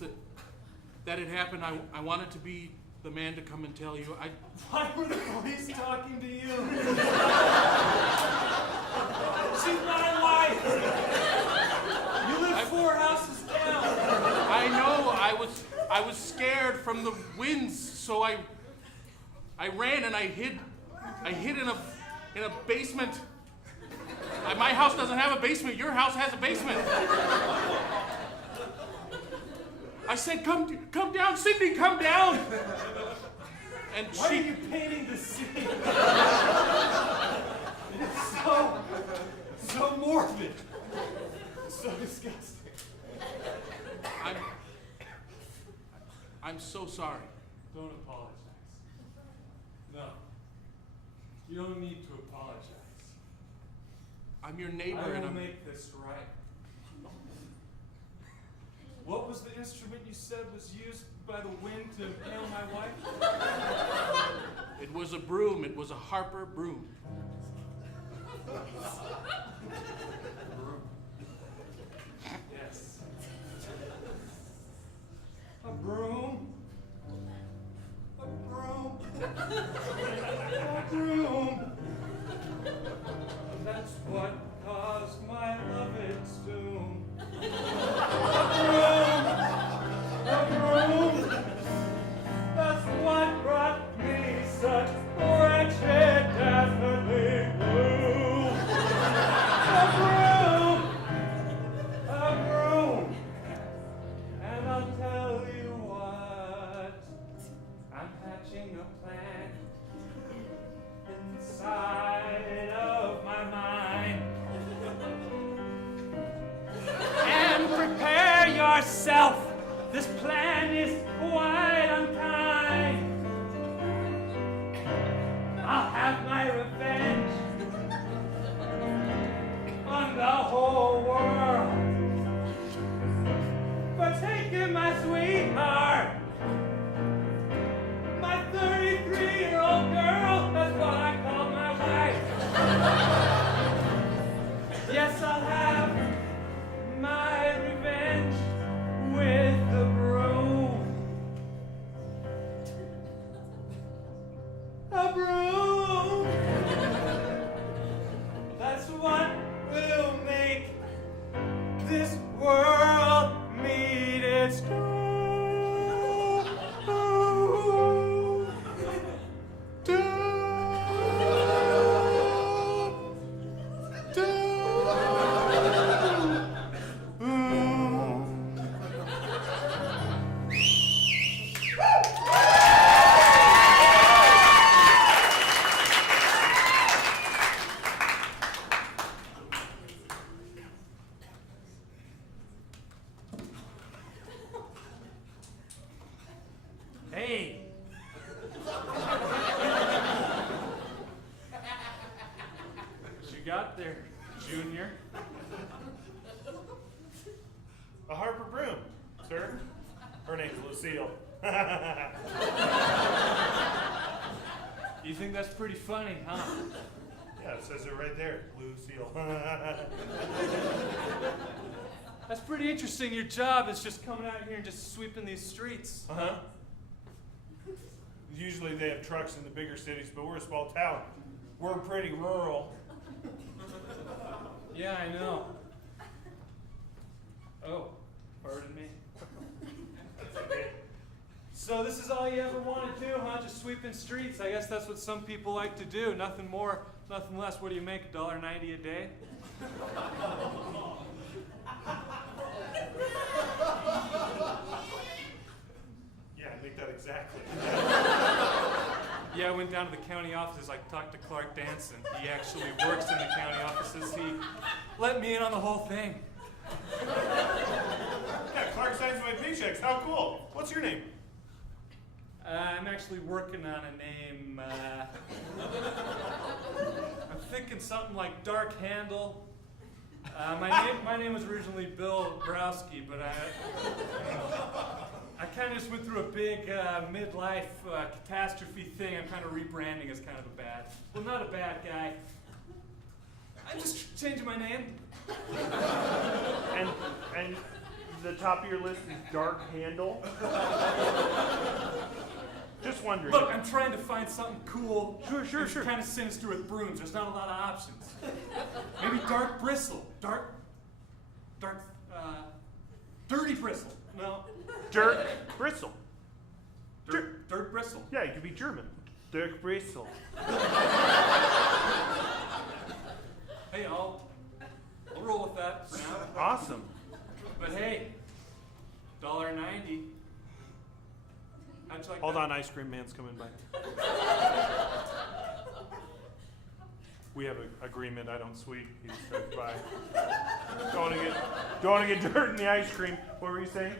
that it happened. I wanted to be the man to come and tell you. Why were the police talking to you? She's my wife. You live 4 houses down. I know. I was scared from the winds, so I ran and I hid in a basement. My house doesn't have a basement. Your house has a basement. I said, "Come down, Cindy, come down." And Why are you painting the scene? It's so morbid. So disgusting. I'm so sorry. Don't apologize. No. You don't need to apologize. I'm your neighbor, I will and I'm. make this right. What was the instrument you said was used by the wind to impale my wife? It was a broom. It was a Harper broom. Broom. Yes. A broom. A broom. A broom. That's what caused my love's doom. A broom. myself. This plan is quite unkind. I'll have my revenge on the whole world for taking my sweetheart, my 33-year-old girl. That's what I call my wife. Yes, I'll have my revenge with the broom. A broom. That's what will make this world meet its doom. Hey. What you got there, Junior? A Harper broom, sir. Her name's Lucille. You think that's pretty funny, huh? Yeah, it says it right there, Lucille. That's pretty interesting. Your job is just coming out here and just sweeping these streets. Uh-huh. Usually they have trucks in the bigger cities, but we're a small town. We're pretty rural. Yeah, I know. Oh, pardon me. So this is all you ever want to do, huh? Just sweeping streets. I guess that's what some people like to do. Nothing more, nothing less. What do you make, $1.90 a day? Yeah, I make that exactly. Yeah, I went down to the county offices. I talked to Clark Danson. He actually works in the county offices. He let me in on the whole thing. Yeah, Clark signs my paychecks. How cool. What's your name? I'm actually working on a name. I'm thinking something like Dark Handle. My name was originally Bill Browski, but I kind of just went through a big midlife catastrophe thing. I'm kind of rebranding as kind of a bad, well, not a bad guy. I'm just changing my name. And the top of your list is Dark Handle? Just wondering. Look, I'm trying to find something cool. Sure. Kind of sinister with brooms. There's not a lot of options. Maybe Dark Bristle. Dirty Bristle. No. Dirk Bristle. Dirk Bristle. Yeah, you could be German. Dirk Bristle. Hey, I'll roll with that for now. Awesome. But hey, $1.90. How'd you like Hold that? on, ice cream man's coming by. We have an agreement. I don't sweep. He just drives by. Don't want to get dirt in the ice cream. What were you saying?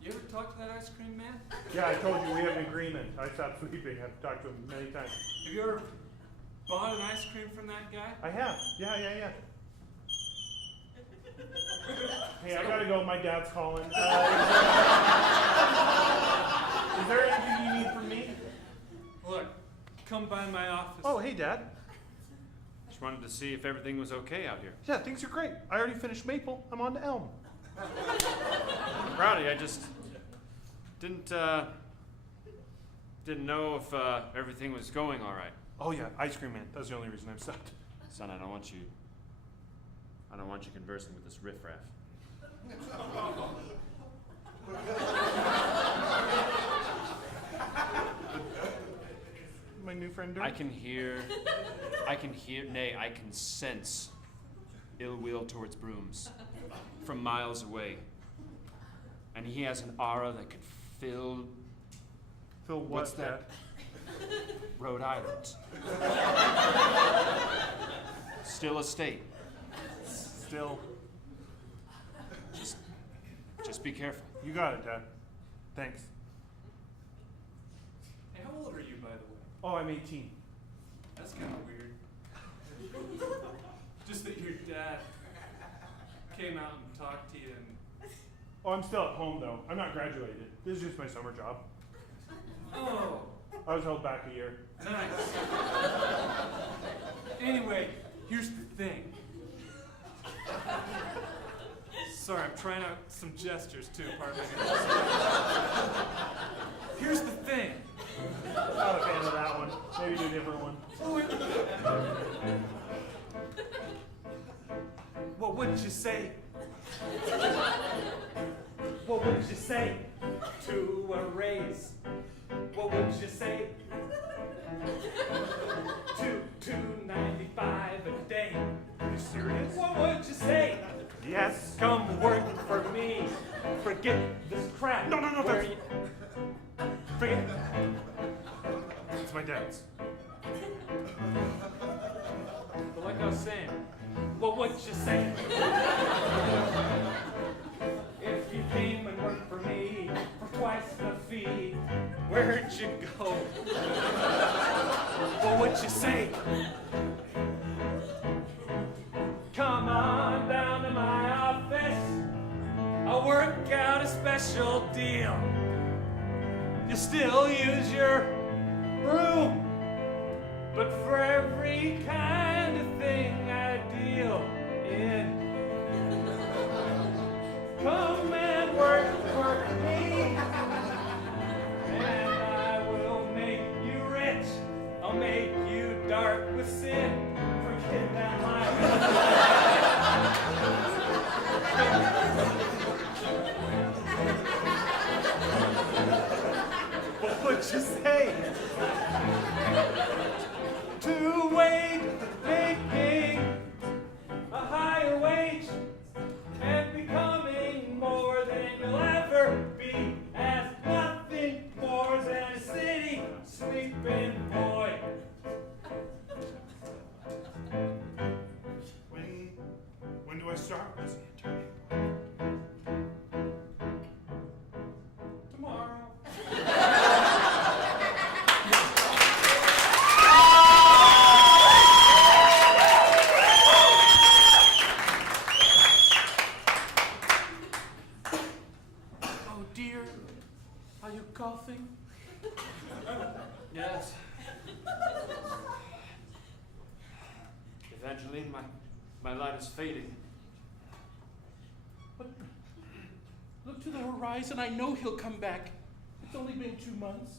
You ever talk to that ice cream man? Yeah, I told you we have an agreement. I stopped sweeping. I've talked to him many times. Have you ever bought an ice cream from that guy? I have. Yeah. Hey, I gotta go. My dad's calling. Is there anything you need from me? Look, come by my office. Oh, hey, Dad. Just wanted to see if everything was okay out here. Yeah, things are great. I already finished Maple. I'm on to Elm. Rowdy, I just didn't know if everything was going all right. Oh yeah, ice cream man. That's the only reason I'm stopped. Son, I don't want you conversing with this riffraff. My new friend Dirk. I can sense ill will towards brooms from miles away. And he has an aura that could fill Phil, what's that? Rhode Island. Still a state. Still. Just be careful. You got it, Dad. Thanks. Hey, how old are you, by the way? Oh, I'm 18. That's kind of weird. Just that your dad came out and talked to you and... Oh, I'm still at home, though. I'm not graduated. This is just my summer job. Oh, I was held back a year. nice. Anyway, here's the thing. Sorry, I'm trying out some gestures too, pardon me. Here's the thing. Not a fan of that one. Maybe do a different one. What would you say? What would you say to a raise? What would you say to $2.95 a day? Are you serious? What would you say? Yes. Come work for me. Forget this crap. No, Where that's... you- Forget. It's my dad's. But like I was saying, what would you say if you came and worked for me for twice the fee? Where'd you go? What would you say? Come on down to my office. I'll work out a special deal. You still use your broom, but for every kind of thing I deal in, come and work for me, and I will make you rich. I'll make you dark with sin. Forget that line. What would you say to wait making a higher wage and becoming more than you'll ever be as nothing more than a city sleeping boy? When do I start as the attorney? Tomorrow. Oh dear, are you coughing? Yes. Evangeline, my light is fading. But look to the horizon. I know he'll come back. It's only been 2 months.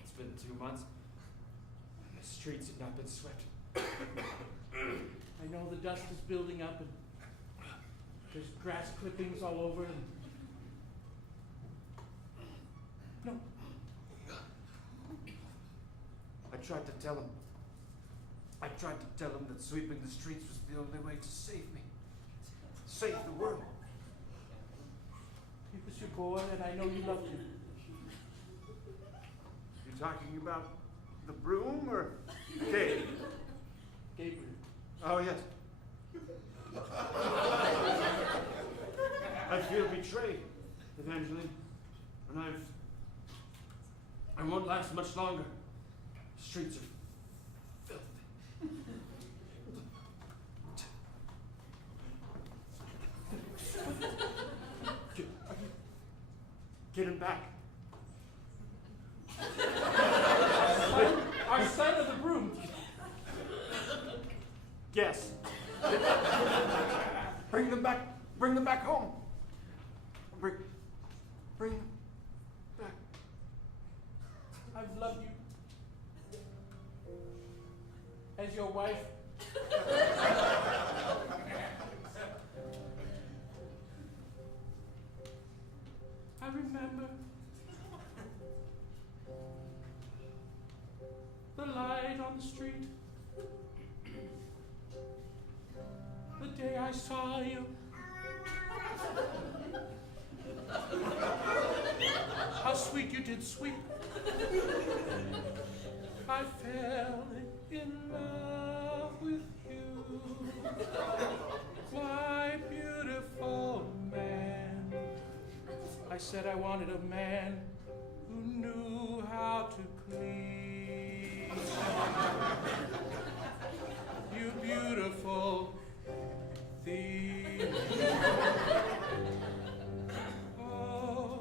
It's been 2 months, and the streets have not been swept. I know the dust is building up and there's grass clippings all over. And... No, I tried to tell him that sweeping the streets was the only way to save me. Save the world. he was your boy and I know you loved him. You talking about the broom or Kate? Gabriel. Oh, yes. I feel betrayed, Evangeline, and I won't last much longer. The streets are filthy. Get him back. Our son of the broom. Yes. Bring them back. Bring them back home. Bring them back. I've loved you as your wife. I remember the light on the street, the day I saw you. How sweet you did sweep. I fell in love with you. Why, beautiful man. said I wanted a man who knew how to clean. You beautiful thief. Oh,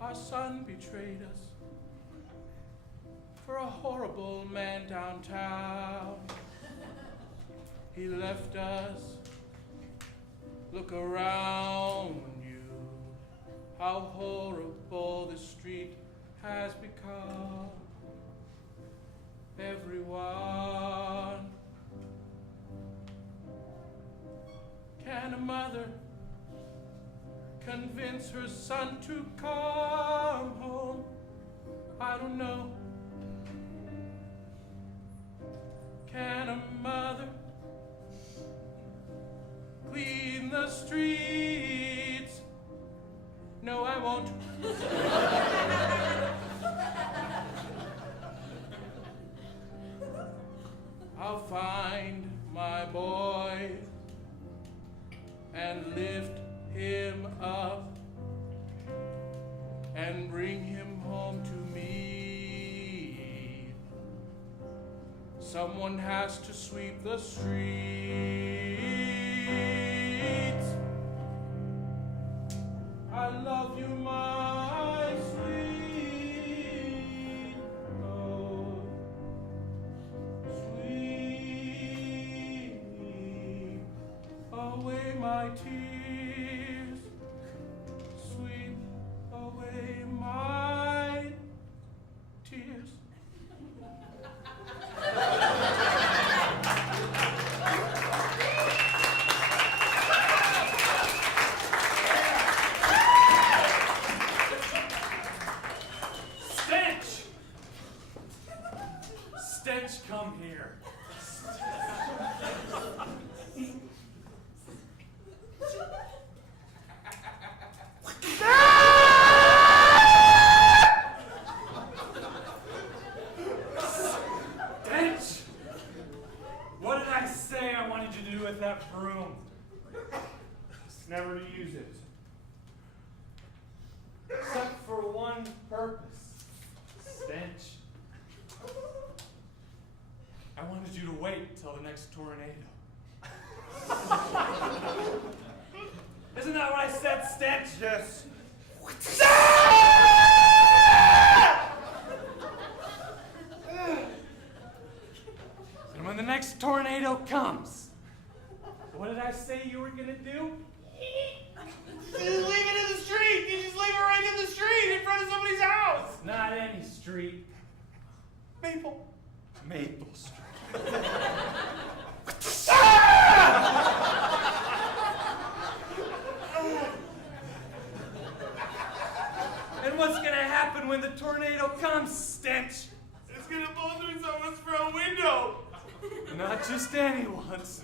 our son betrayed us for a horrible man downtown. He left us. Look around you, how horrible the street has become. Everyone. Can a mother convince her son to come home? I don't know. Can a mother clean the streets? No, I won't. I'll find my boy and lift him up and bring him home to me. Someone has to sweep the streets. I love you, my sweet, oh, sweet, away my tears, sweep away my tears. Stench, come here. Stench! What did I say I wanted you to do with that broom? It's never to use it. Except for one purpose. Stench. I wanted you to wait till the next tornado. Isn't that what I said, Stench? Yes. And when the next tornado comes, what did I say you were gonna do? Just leave it in the street. You just leave it right in the street in front of somebody's house. Not any street. Maple. Maple Street. And what's gonna happen when the tornado comes, Stench? It's gonna blow through someone's front window. Not just anyone's.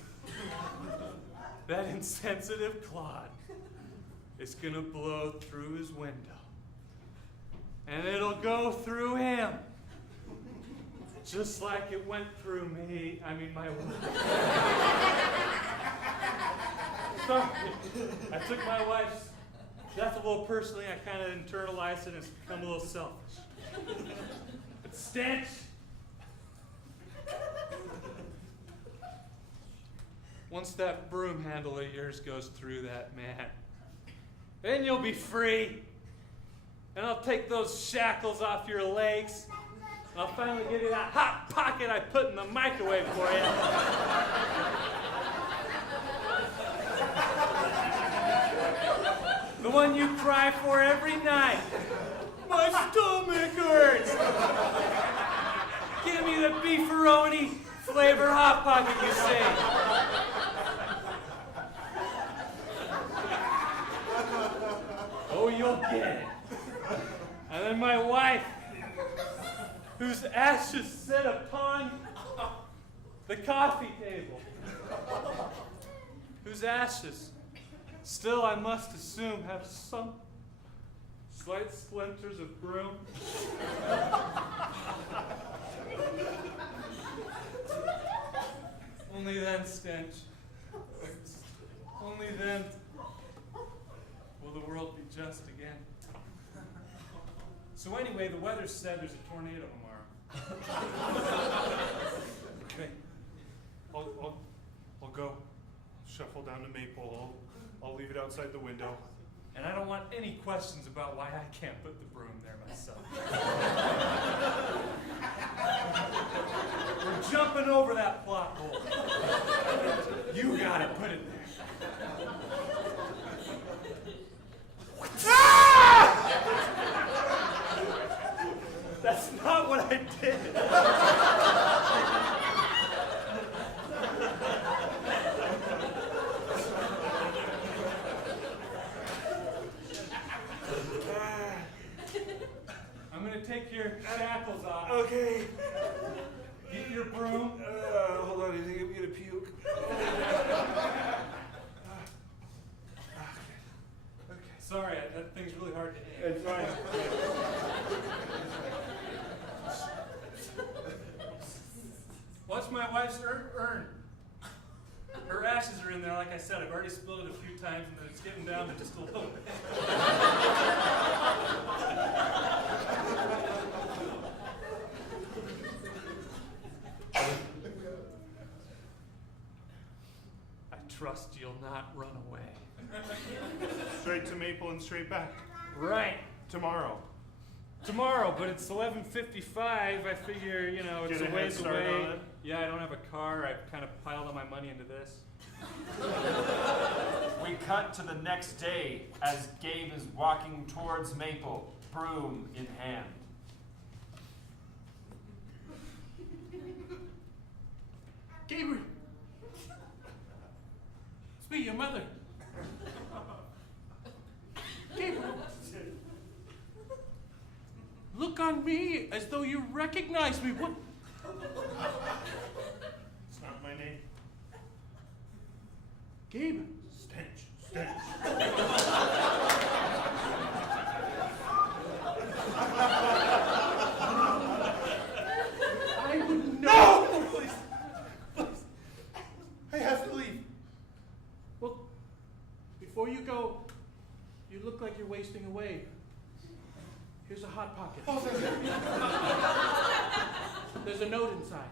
That insensitive clod is gonna blow through his window. And it'll go through him. Just like it went through me. I mean, my wife. Sorry. I took my wife's death a little personally. I kind of internalized it and it's become a little selfish. But Stench. Once that broom handle of yours goes through that man, then you'll be free. And I'll take those shackles off your legs. And I'll finally give you that hot pocket I put in the microwave for you. The one you cry for every night. My stomach hurts. Give me the beefaroni flavor hot pocket, you say. Oh, you'll get it. And then my wife, whose ashes sit upon the coffee table, whose ashes still, I must assume, have some slight splinters of broom. Only then, Stench, only then will will the world be just again? So anyway, the weather said there's a tornado tomorrow. Okay. I'll go. Shuffle down to Maple. I'll leave it outside the window. And I don't want any questions about why I can't put the broom there myself. We're jumping over that plot hole. You got it, put it there. That's not what I did. I'm gonna take your shackles off. Okay. Get your broom. Hold on, I think I'm gonna puke. Sorry, that thing's really hard to aim. It's fine. What's my wife's urn? Her ashes are in there, like I said. I've already spilled it a few times, and it's getting down to just a little bit. I trust you'll not run away. Straight to Maple and straight back. Right. Tomorrow. Tomorrow, but it's 11:55. I figure, it's Get a a head ways start away. on it. Yeah, I don't have a car. I've kind of piled all my money into this. We cut to the next day as Gabe is walking towards Maple, broom in hand. Gabriel! It's me, your mother. Gabriel! Look on me as though you recognize me. What? It's not my name. Gabe! Stench. I would know. No! Please. I have to leave. Well, before you go, you look like you're wasting away. Here's a hot pocket. Oh, thank you. There's a note inside.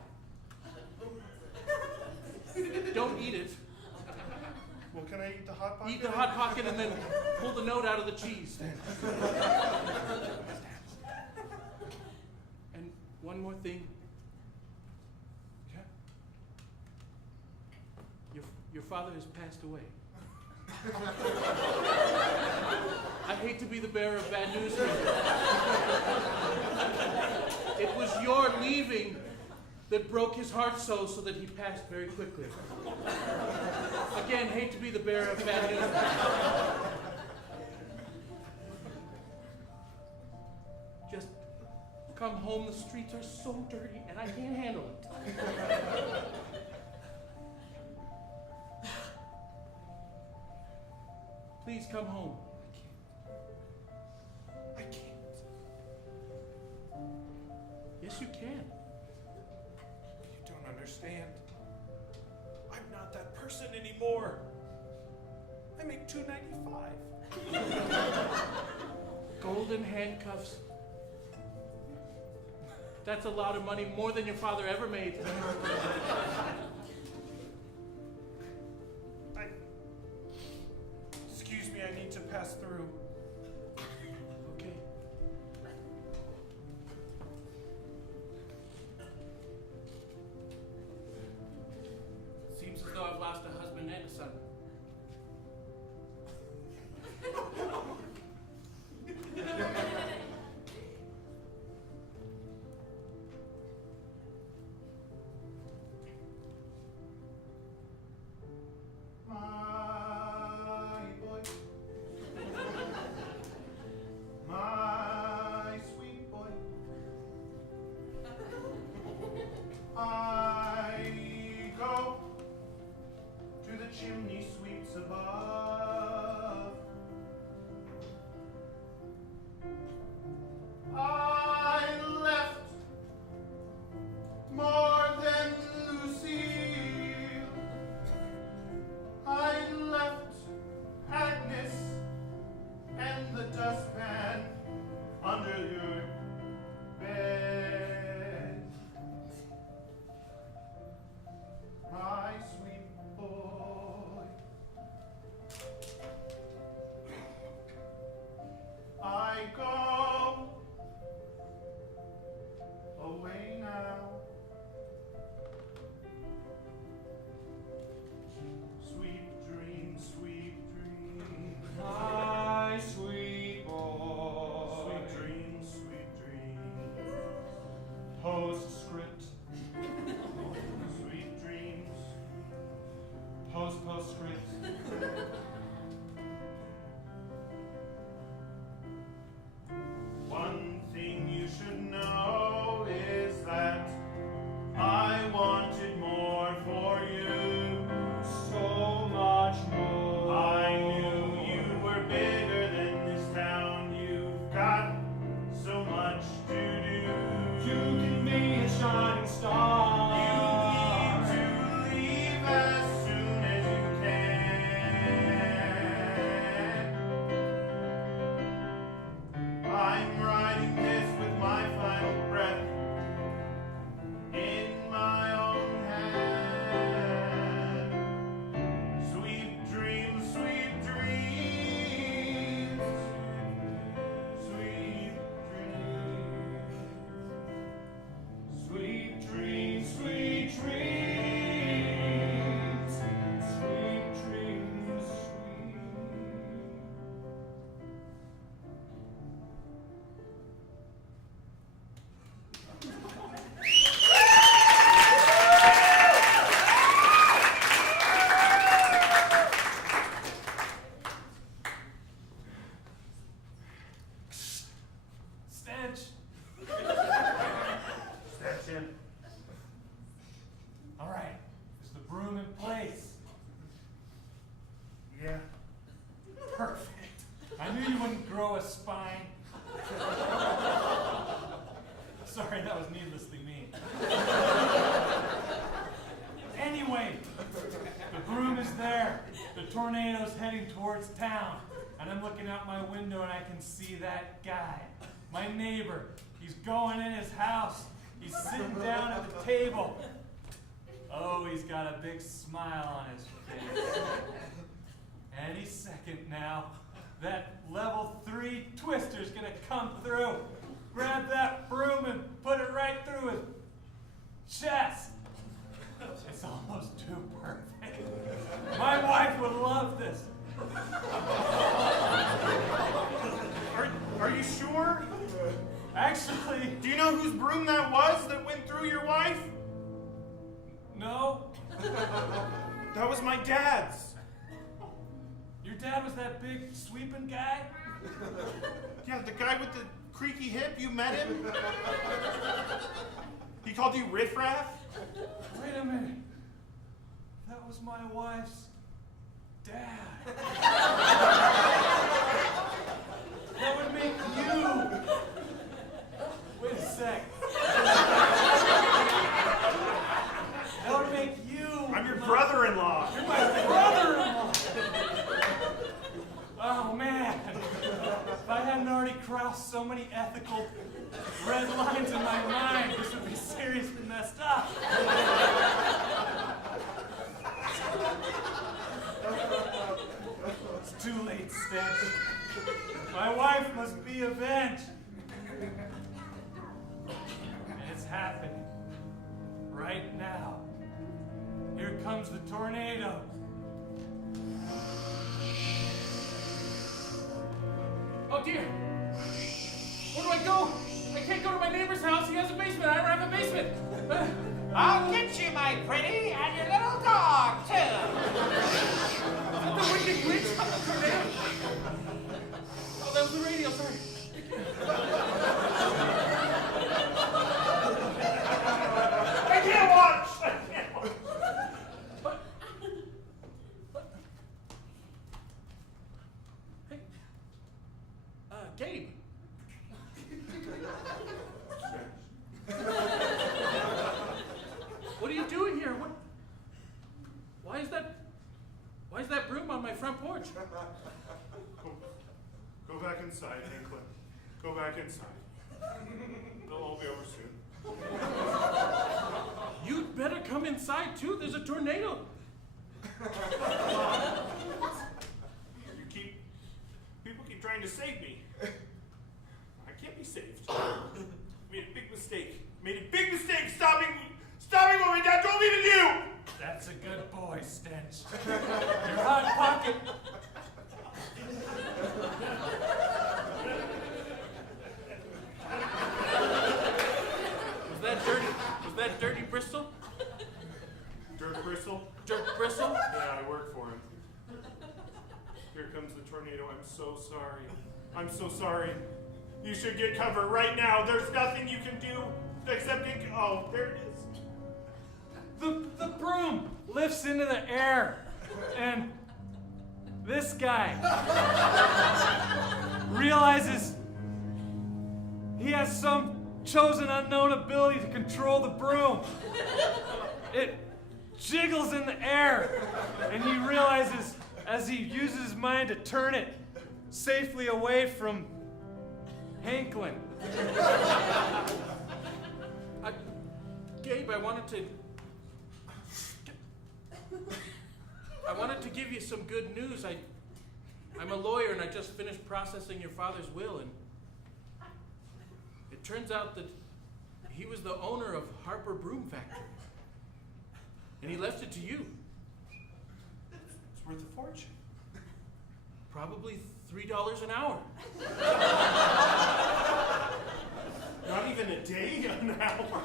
Don't eat it. Well, can I eat the hot pocket? Eat the hot pocket and then pull the note out of the cheese. And one more thing. Yeah. Your father has passed away. I hate to be the bearer of bad news here. It was your leaving that broke his heart so that he passed very quickly. Again, hate to be the bearer of bad news. Just come home. The streets are so dirty, and I can't handle it. Please come home. I can't. Yes, you can. You don't understand. I'm not that person anymore. I make $2.95. Golden handcuffs. That's a lot of money, more than your father ever made. Excuse me, I need to pass through. Okay. Seems as though I've lost a husband and a son. My boy. The broom is there. The tornado's heading towards town. And I'm looking out my window and I can see that guy, my neighbor. He's going in his house. He's sitting down at the table. Oh, he's got a big smile on his face. Any second now, that level 3 twister's gonna come through. Grab that broom and put it right through his chest. It's almost too perfect. My wife would love this. Are you sure? Actually, Do you know whose broom that was that went through your wife? no. That was my dad's. Your dad was that big sweeping guy? Yeah, the guy with the creaky hip, you met him? He called you riffraff? Wait a minute. That was my wife's dad. That would make you. Wait a sec. That would make you. I'm your brother-in-law. You're my brother-in-law. Oh man. If I hadn't already crossed so many ethical red lines in my mind, this would be seriously messed up. It's too late, Stench. My wife must be avenged. And it's happening. Right now. Here comes the tornado. Oh dear. Where do I go? I can't go to my neighbor's house. He has a basement. I don't have a basement. I'll get you, my pretty, and your little dog, too. Is that the wicked witch? Tornado? Oh, that was the radio. Sorry. I can't watch! Hey. Gabe. What are you doing here? What? Why is that broom on my front porch? Go back inside, Hanklin. Go back inside. It'll all be over soon. You'd better come inside too. There's a tornado. People keep trying to save me. I can't be saved. Made a big mistake. Stopping what my dad told me to do. That's a good boy, Stench. Your hot pocket. Was that Dirty Bristol? Dirk Bristle? Dirk Bristle? Yeah, I work for him. Here comes the tornado. I'm so sorry. I'm so sorry. You should get cover right now. There's nothing you can do except get. Oh, there it is. The broom lifts into the air, and this guy realizes he has some chosen unknown ability to control the broom. It jiggles in the air, and he realizes as he uses his mind to turn it safely away from Hanklin. Gabe, I wanted to give you some good news. I'm a lawyer and I just finished processing your father's will, and it turns out that he was the owner of Harper Broom Factory. And he left it to you. It's worth a fortune. Probably $3 an hour. Not even a day, an hour.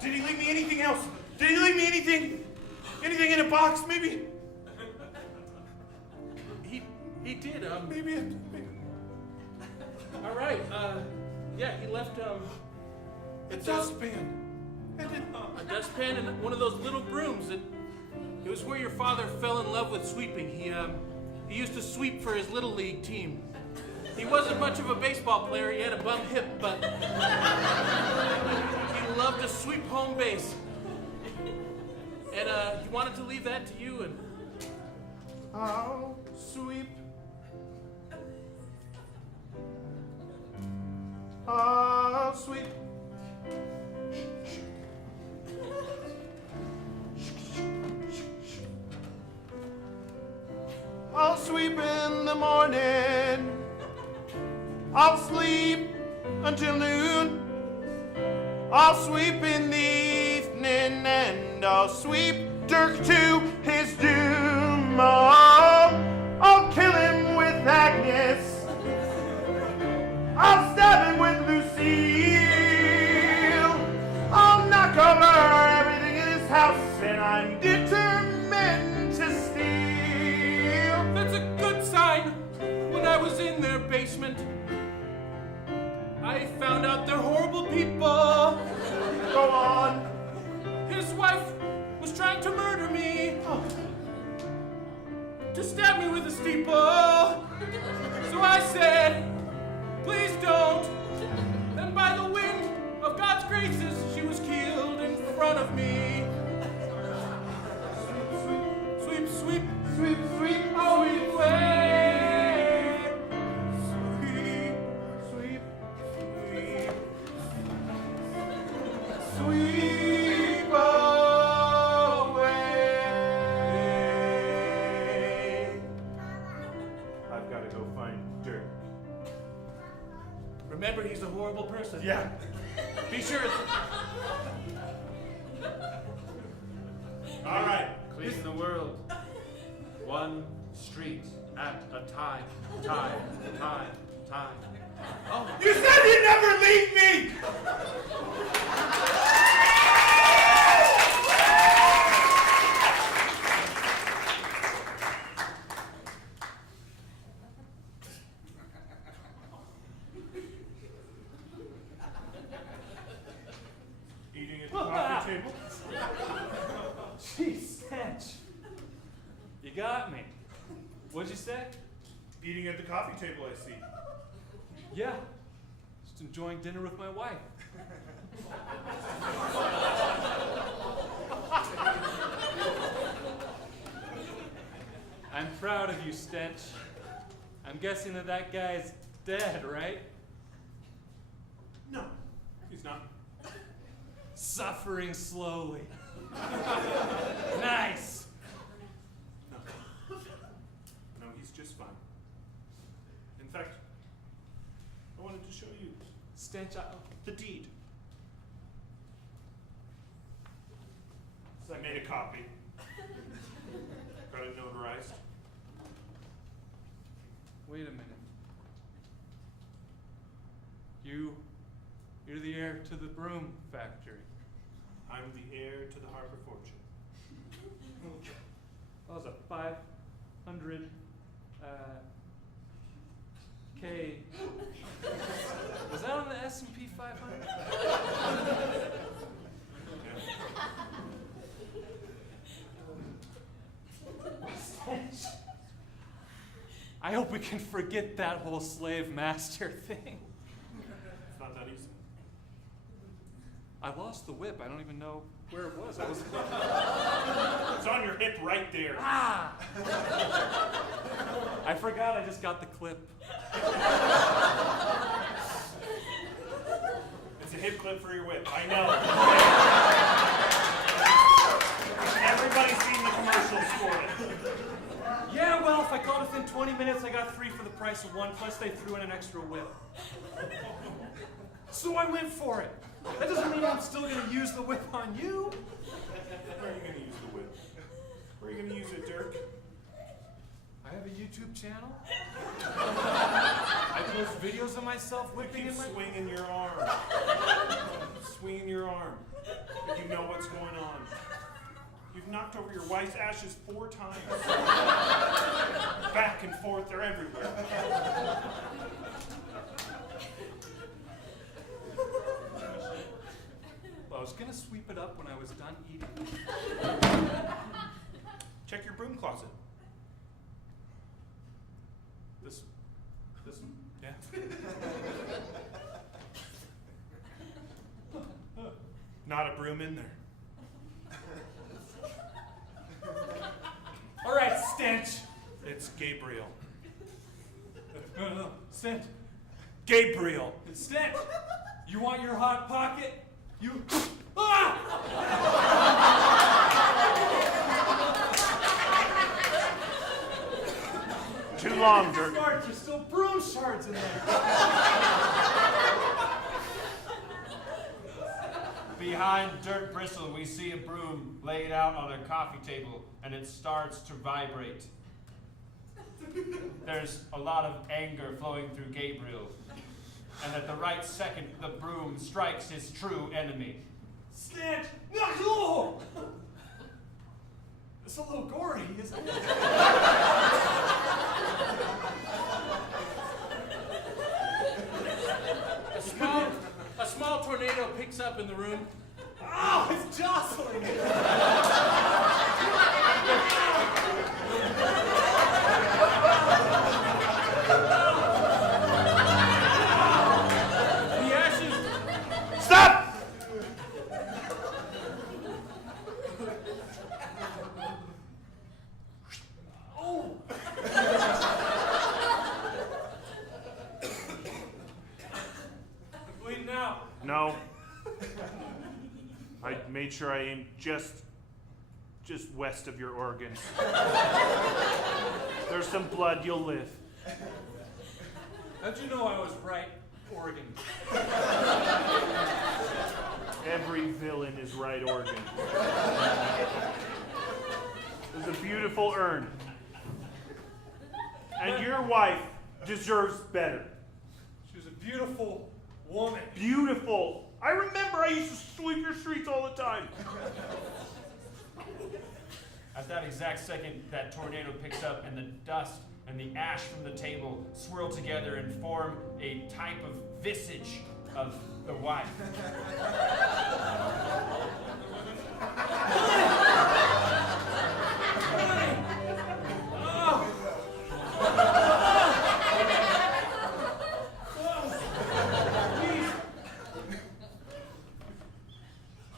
Did he leave me anything else? Did he leave me anything? Anything in a box, maybe? He did. Maybe. All right. Yeah, he left A dustpan. a dustpan and one of those little brooms. It was where your father fell in love with sweeping. He used to sweep for his little league team. He wasn't much of a baseball player. He had a bum hip, but he love to sweep home base. And he wanted to leave that to you, and I'll sweep. I'll sweep. I'll sweep in the morning. I'll sleep until noon. I'll sweep in the evening, and I'll sweep Dirk to his doom. Oh, I'll kill him with Agnes. I'll stab him with Lucille. I'll knock over everything in his house, and I'm determined to steal. that's a good sign. When I was in their basement, I found out they're horrible people. Go on. His wife was trying to murder me. To stab me with a steeple. So I said, please don't. Then by the wind of God's graces, she was killed in front of me. Sweep, sweep, Sweep, sweep, sweep away. sweep, sweep, sweep. Sweep away. I've got to go find Dirk. Remember, he's a horrible person. Yeah. Be sure it's... All right. Clean the world. One street at a time. Time. Oh, You said you'd never leave me! Eating at the coffee table? Jeez, Stench. You got me. What'd you say? Eating at the coffee table, I see. Yeah. Just enjoying dinner with my wife. I'm proud of you, Stench. I'm guessing that guy's dead, right? No, he's not. Suffering slowly. Nice. No. No, he's just fine. In fact, I wanted to show you Stench, the deed. So I made a copy. Got it notarized. wait a minute. You're the heir to the broom factory. I'm the heir to the Harper fortune. That was a 500 K. Was that on the S&P 500? I hope we can forget that whole slave master thing. It's not that easy. I lost the whip. I don't even know where it was. I was. It's on your hip right there. Ah! I forgot I just got the clip. It's a hip clip for your whip. I know. Everybody's seen the commercials for it. Yeah, well, if I called within 20 minutes, I got 3 for the price of 1, plus they threw in an extra whip. So I went for it. That doesn't mean I'm still going to use the whip on you. Where are you going to use the whip? Where are you going to use it, Dirk? I have a YouTube channel. I post videos of myself whipping You in keep my... swinging your arm. Swinging your arm. But you know what's going on. You've knocked over your wife's ashes 4 times. Back and forth, they're everywhere. Well, I was going to sweep it up when I was done eating. Check your broom closet. This one? Yeah. Sent Gabriel. Instead, you want your hot pocket? You. Ah! Too long, Dirk. Smart, there's still broom shards in there. Behind Dirt Bristle, we see a broom laid out on a coffee table, and it starts to vibrate. There's a lot of anger flowing through Gabriel, and at the right second, the broom strikes his true enemy. Snatch! No! It's a little gory, isn't it? A small tornado picks up in the room. Oh, it's jostling! The ashes. Stop! Oh! I'm bleeding out. No. I made sure I aimed just west of your organs. There's some blood, you'll live. How'd you know I was right, Oregon? Every villain is right organ. There's a beautiful urn. And your wife deserves better. She was a beautiful woman. Beautiful. I remember I used to sweep your streets all the time. At that exact second, that tornado picks up, and the dust and the ash from the table swirl together and form a type of visage of the wife.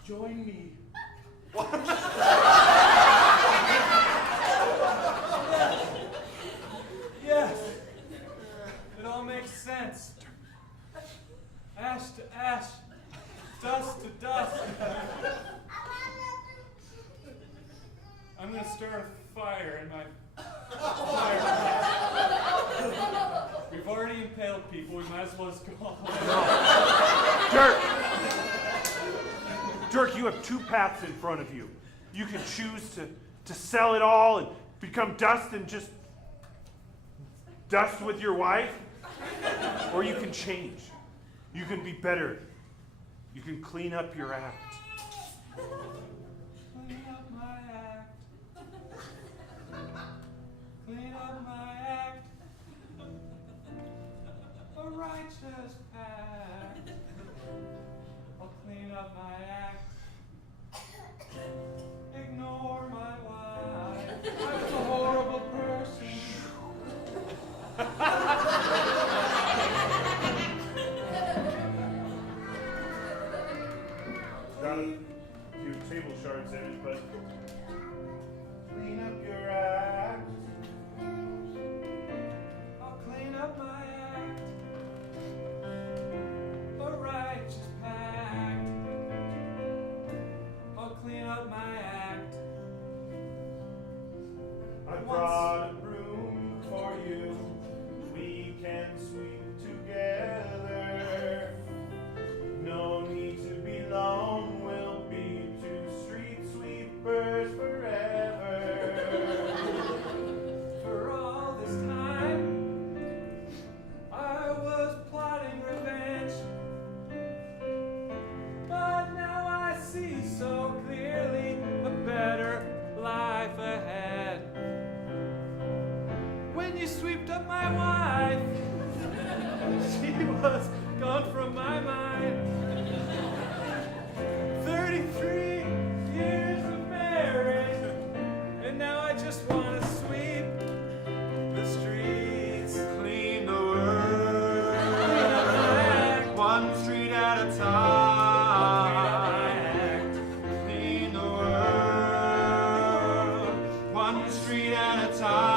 Join me. Yes. It all makes sense. Ash to ash, dust to dust. I'm gonna start a fire in my fire. We've already impaled people, we might as well just go on. Dirk, you have two paths in front of you. You can choose to sell it all and become dust and just dust with your wife, or you can change. You can be better. You can clean up your act. Clean up my act. Clean up my act. A righteous pact. I'll clean up my act. Ignore my wife. I was a horrible person. Got a few table shards in it, but clean up your act. I'll clean up my act. A righteous pact. I'll clean up my act. I brought a broom for you. We can sweep together. No need to be long. We'll be two street sweepers forever. For all this time, I was plotting revenge. But now I see so clearly a better life ahead. When you swept up my wife, she was gone from my mind. 33 years of marriage, and now I just want to sweep the streets. Clean the world, Clean up my act. one street at a Clean up my time. act. Clean the world, one street at a time.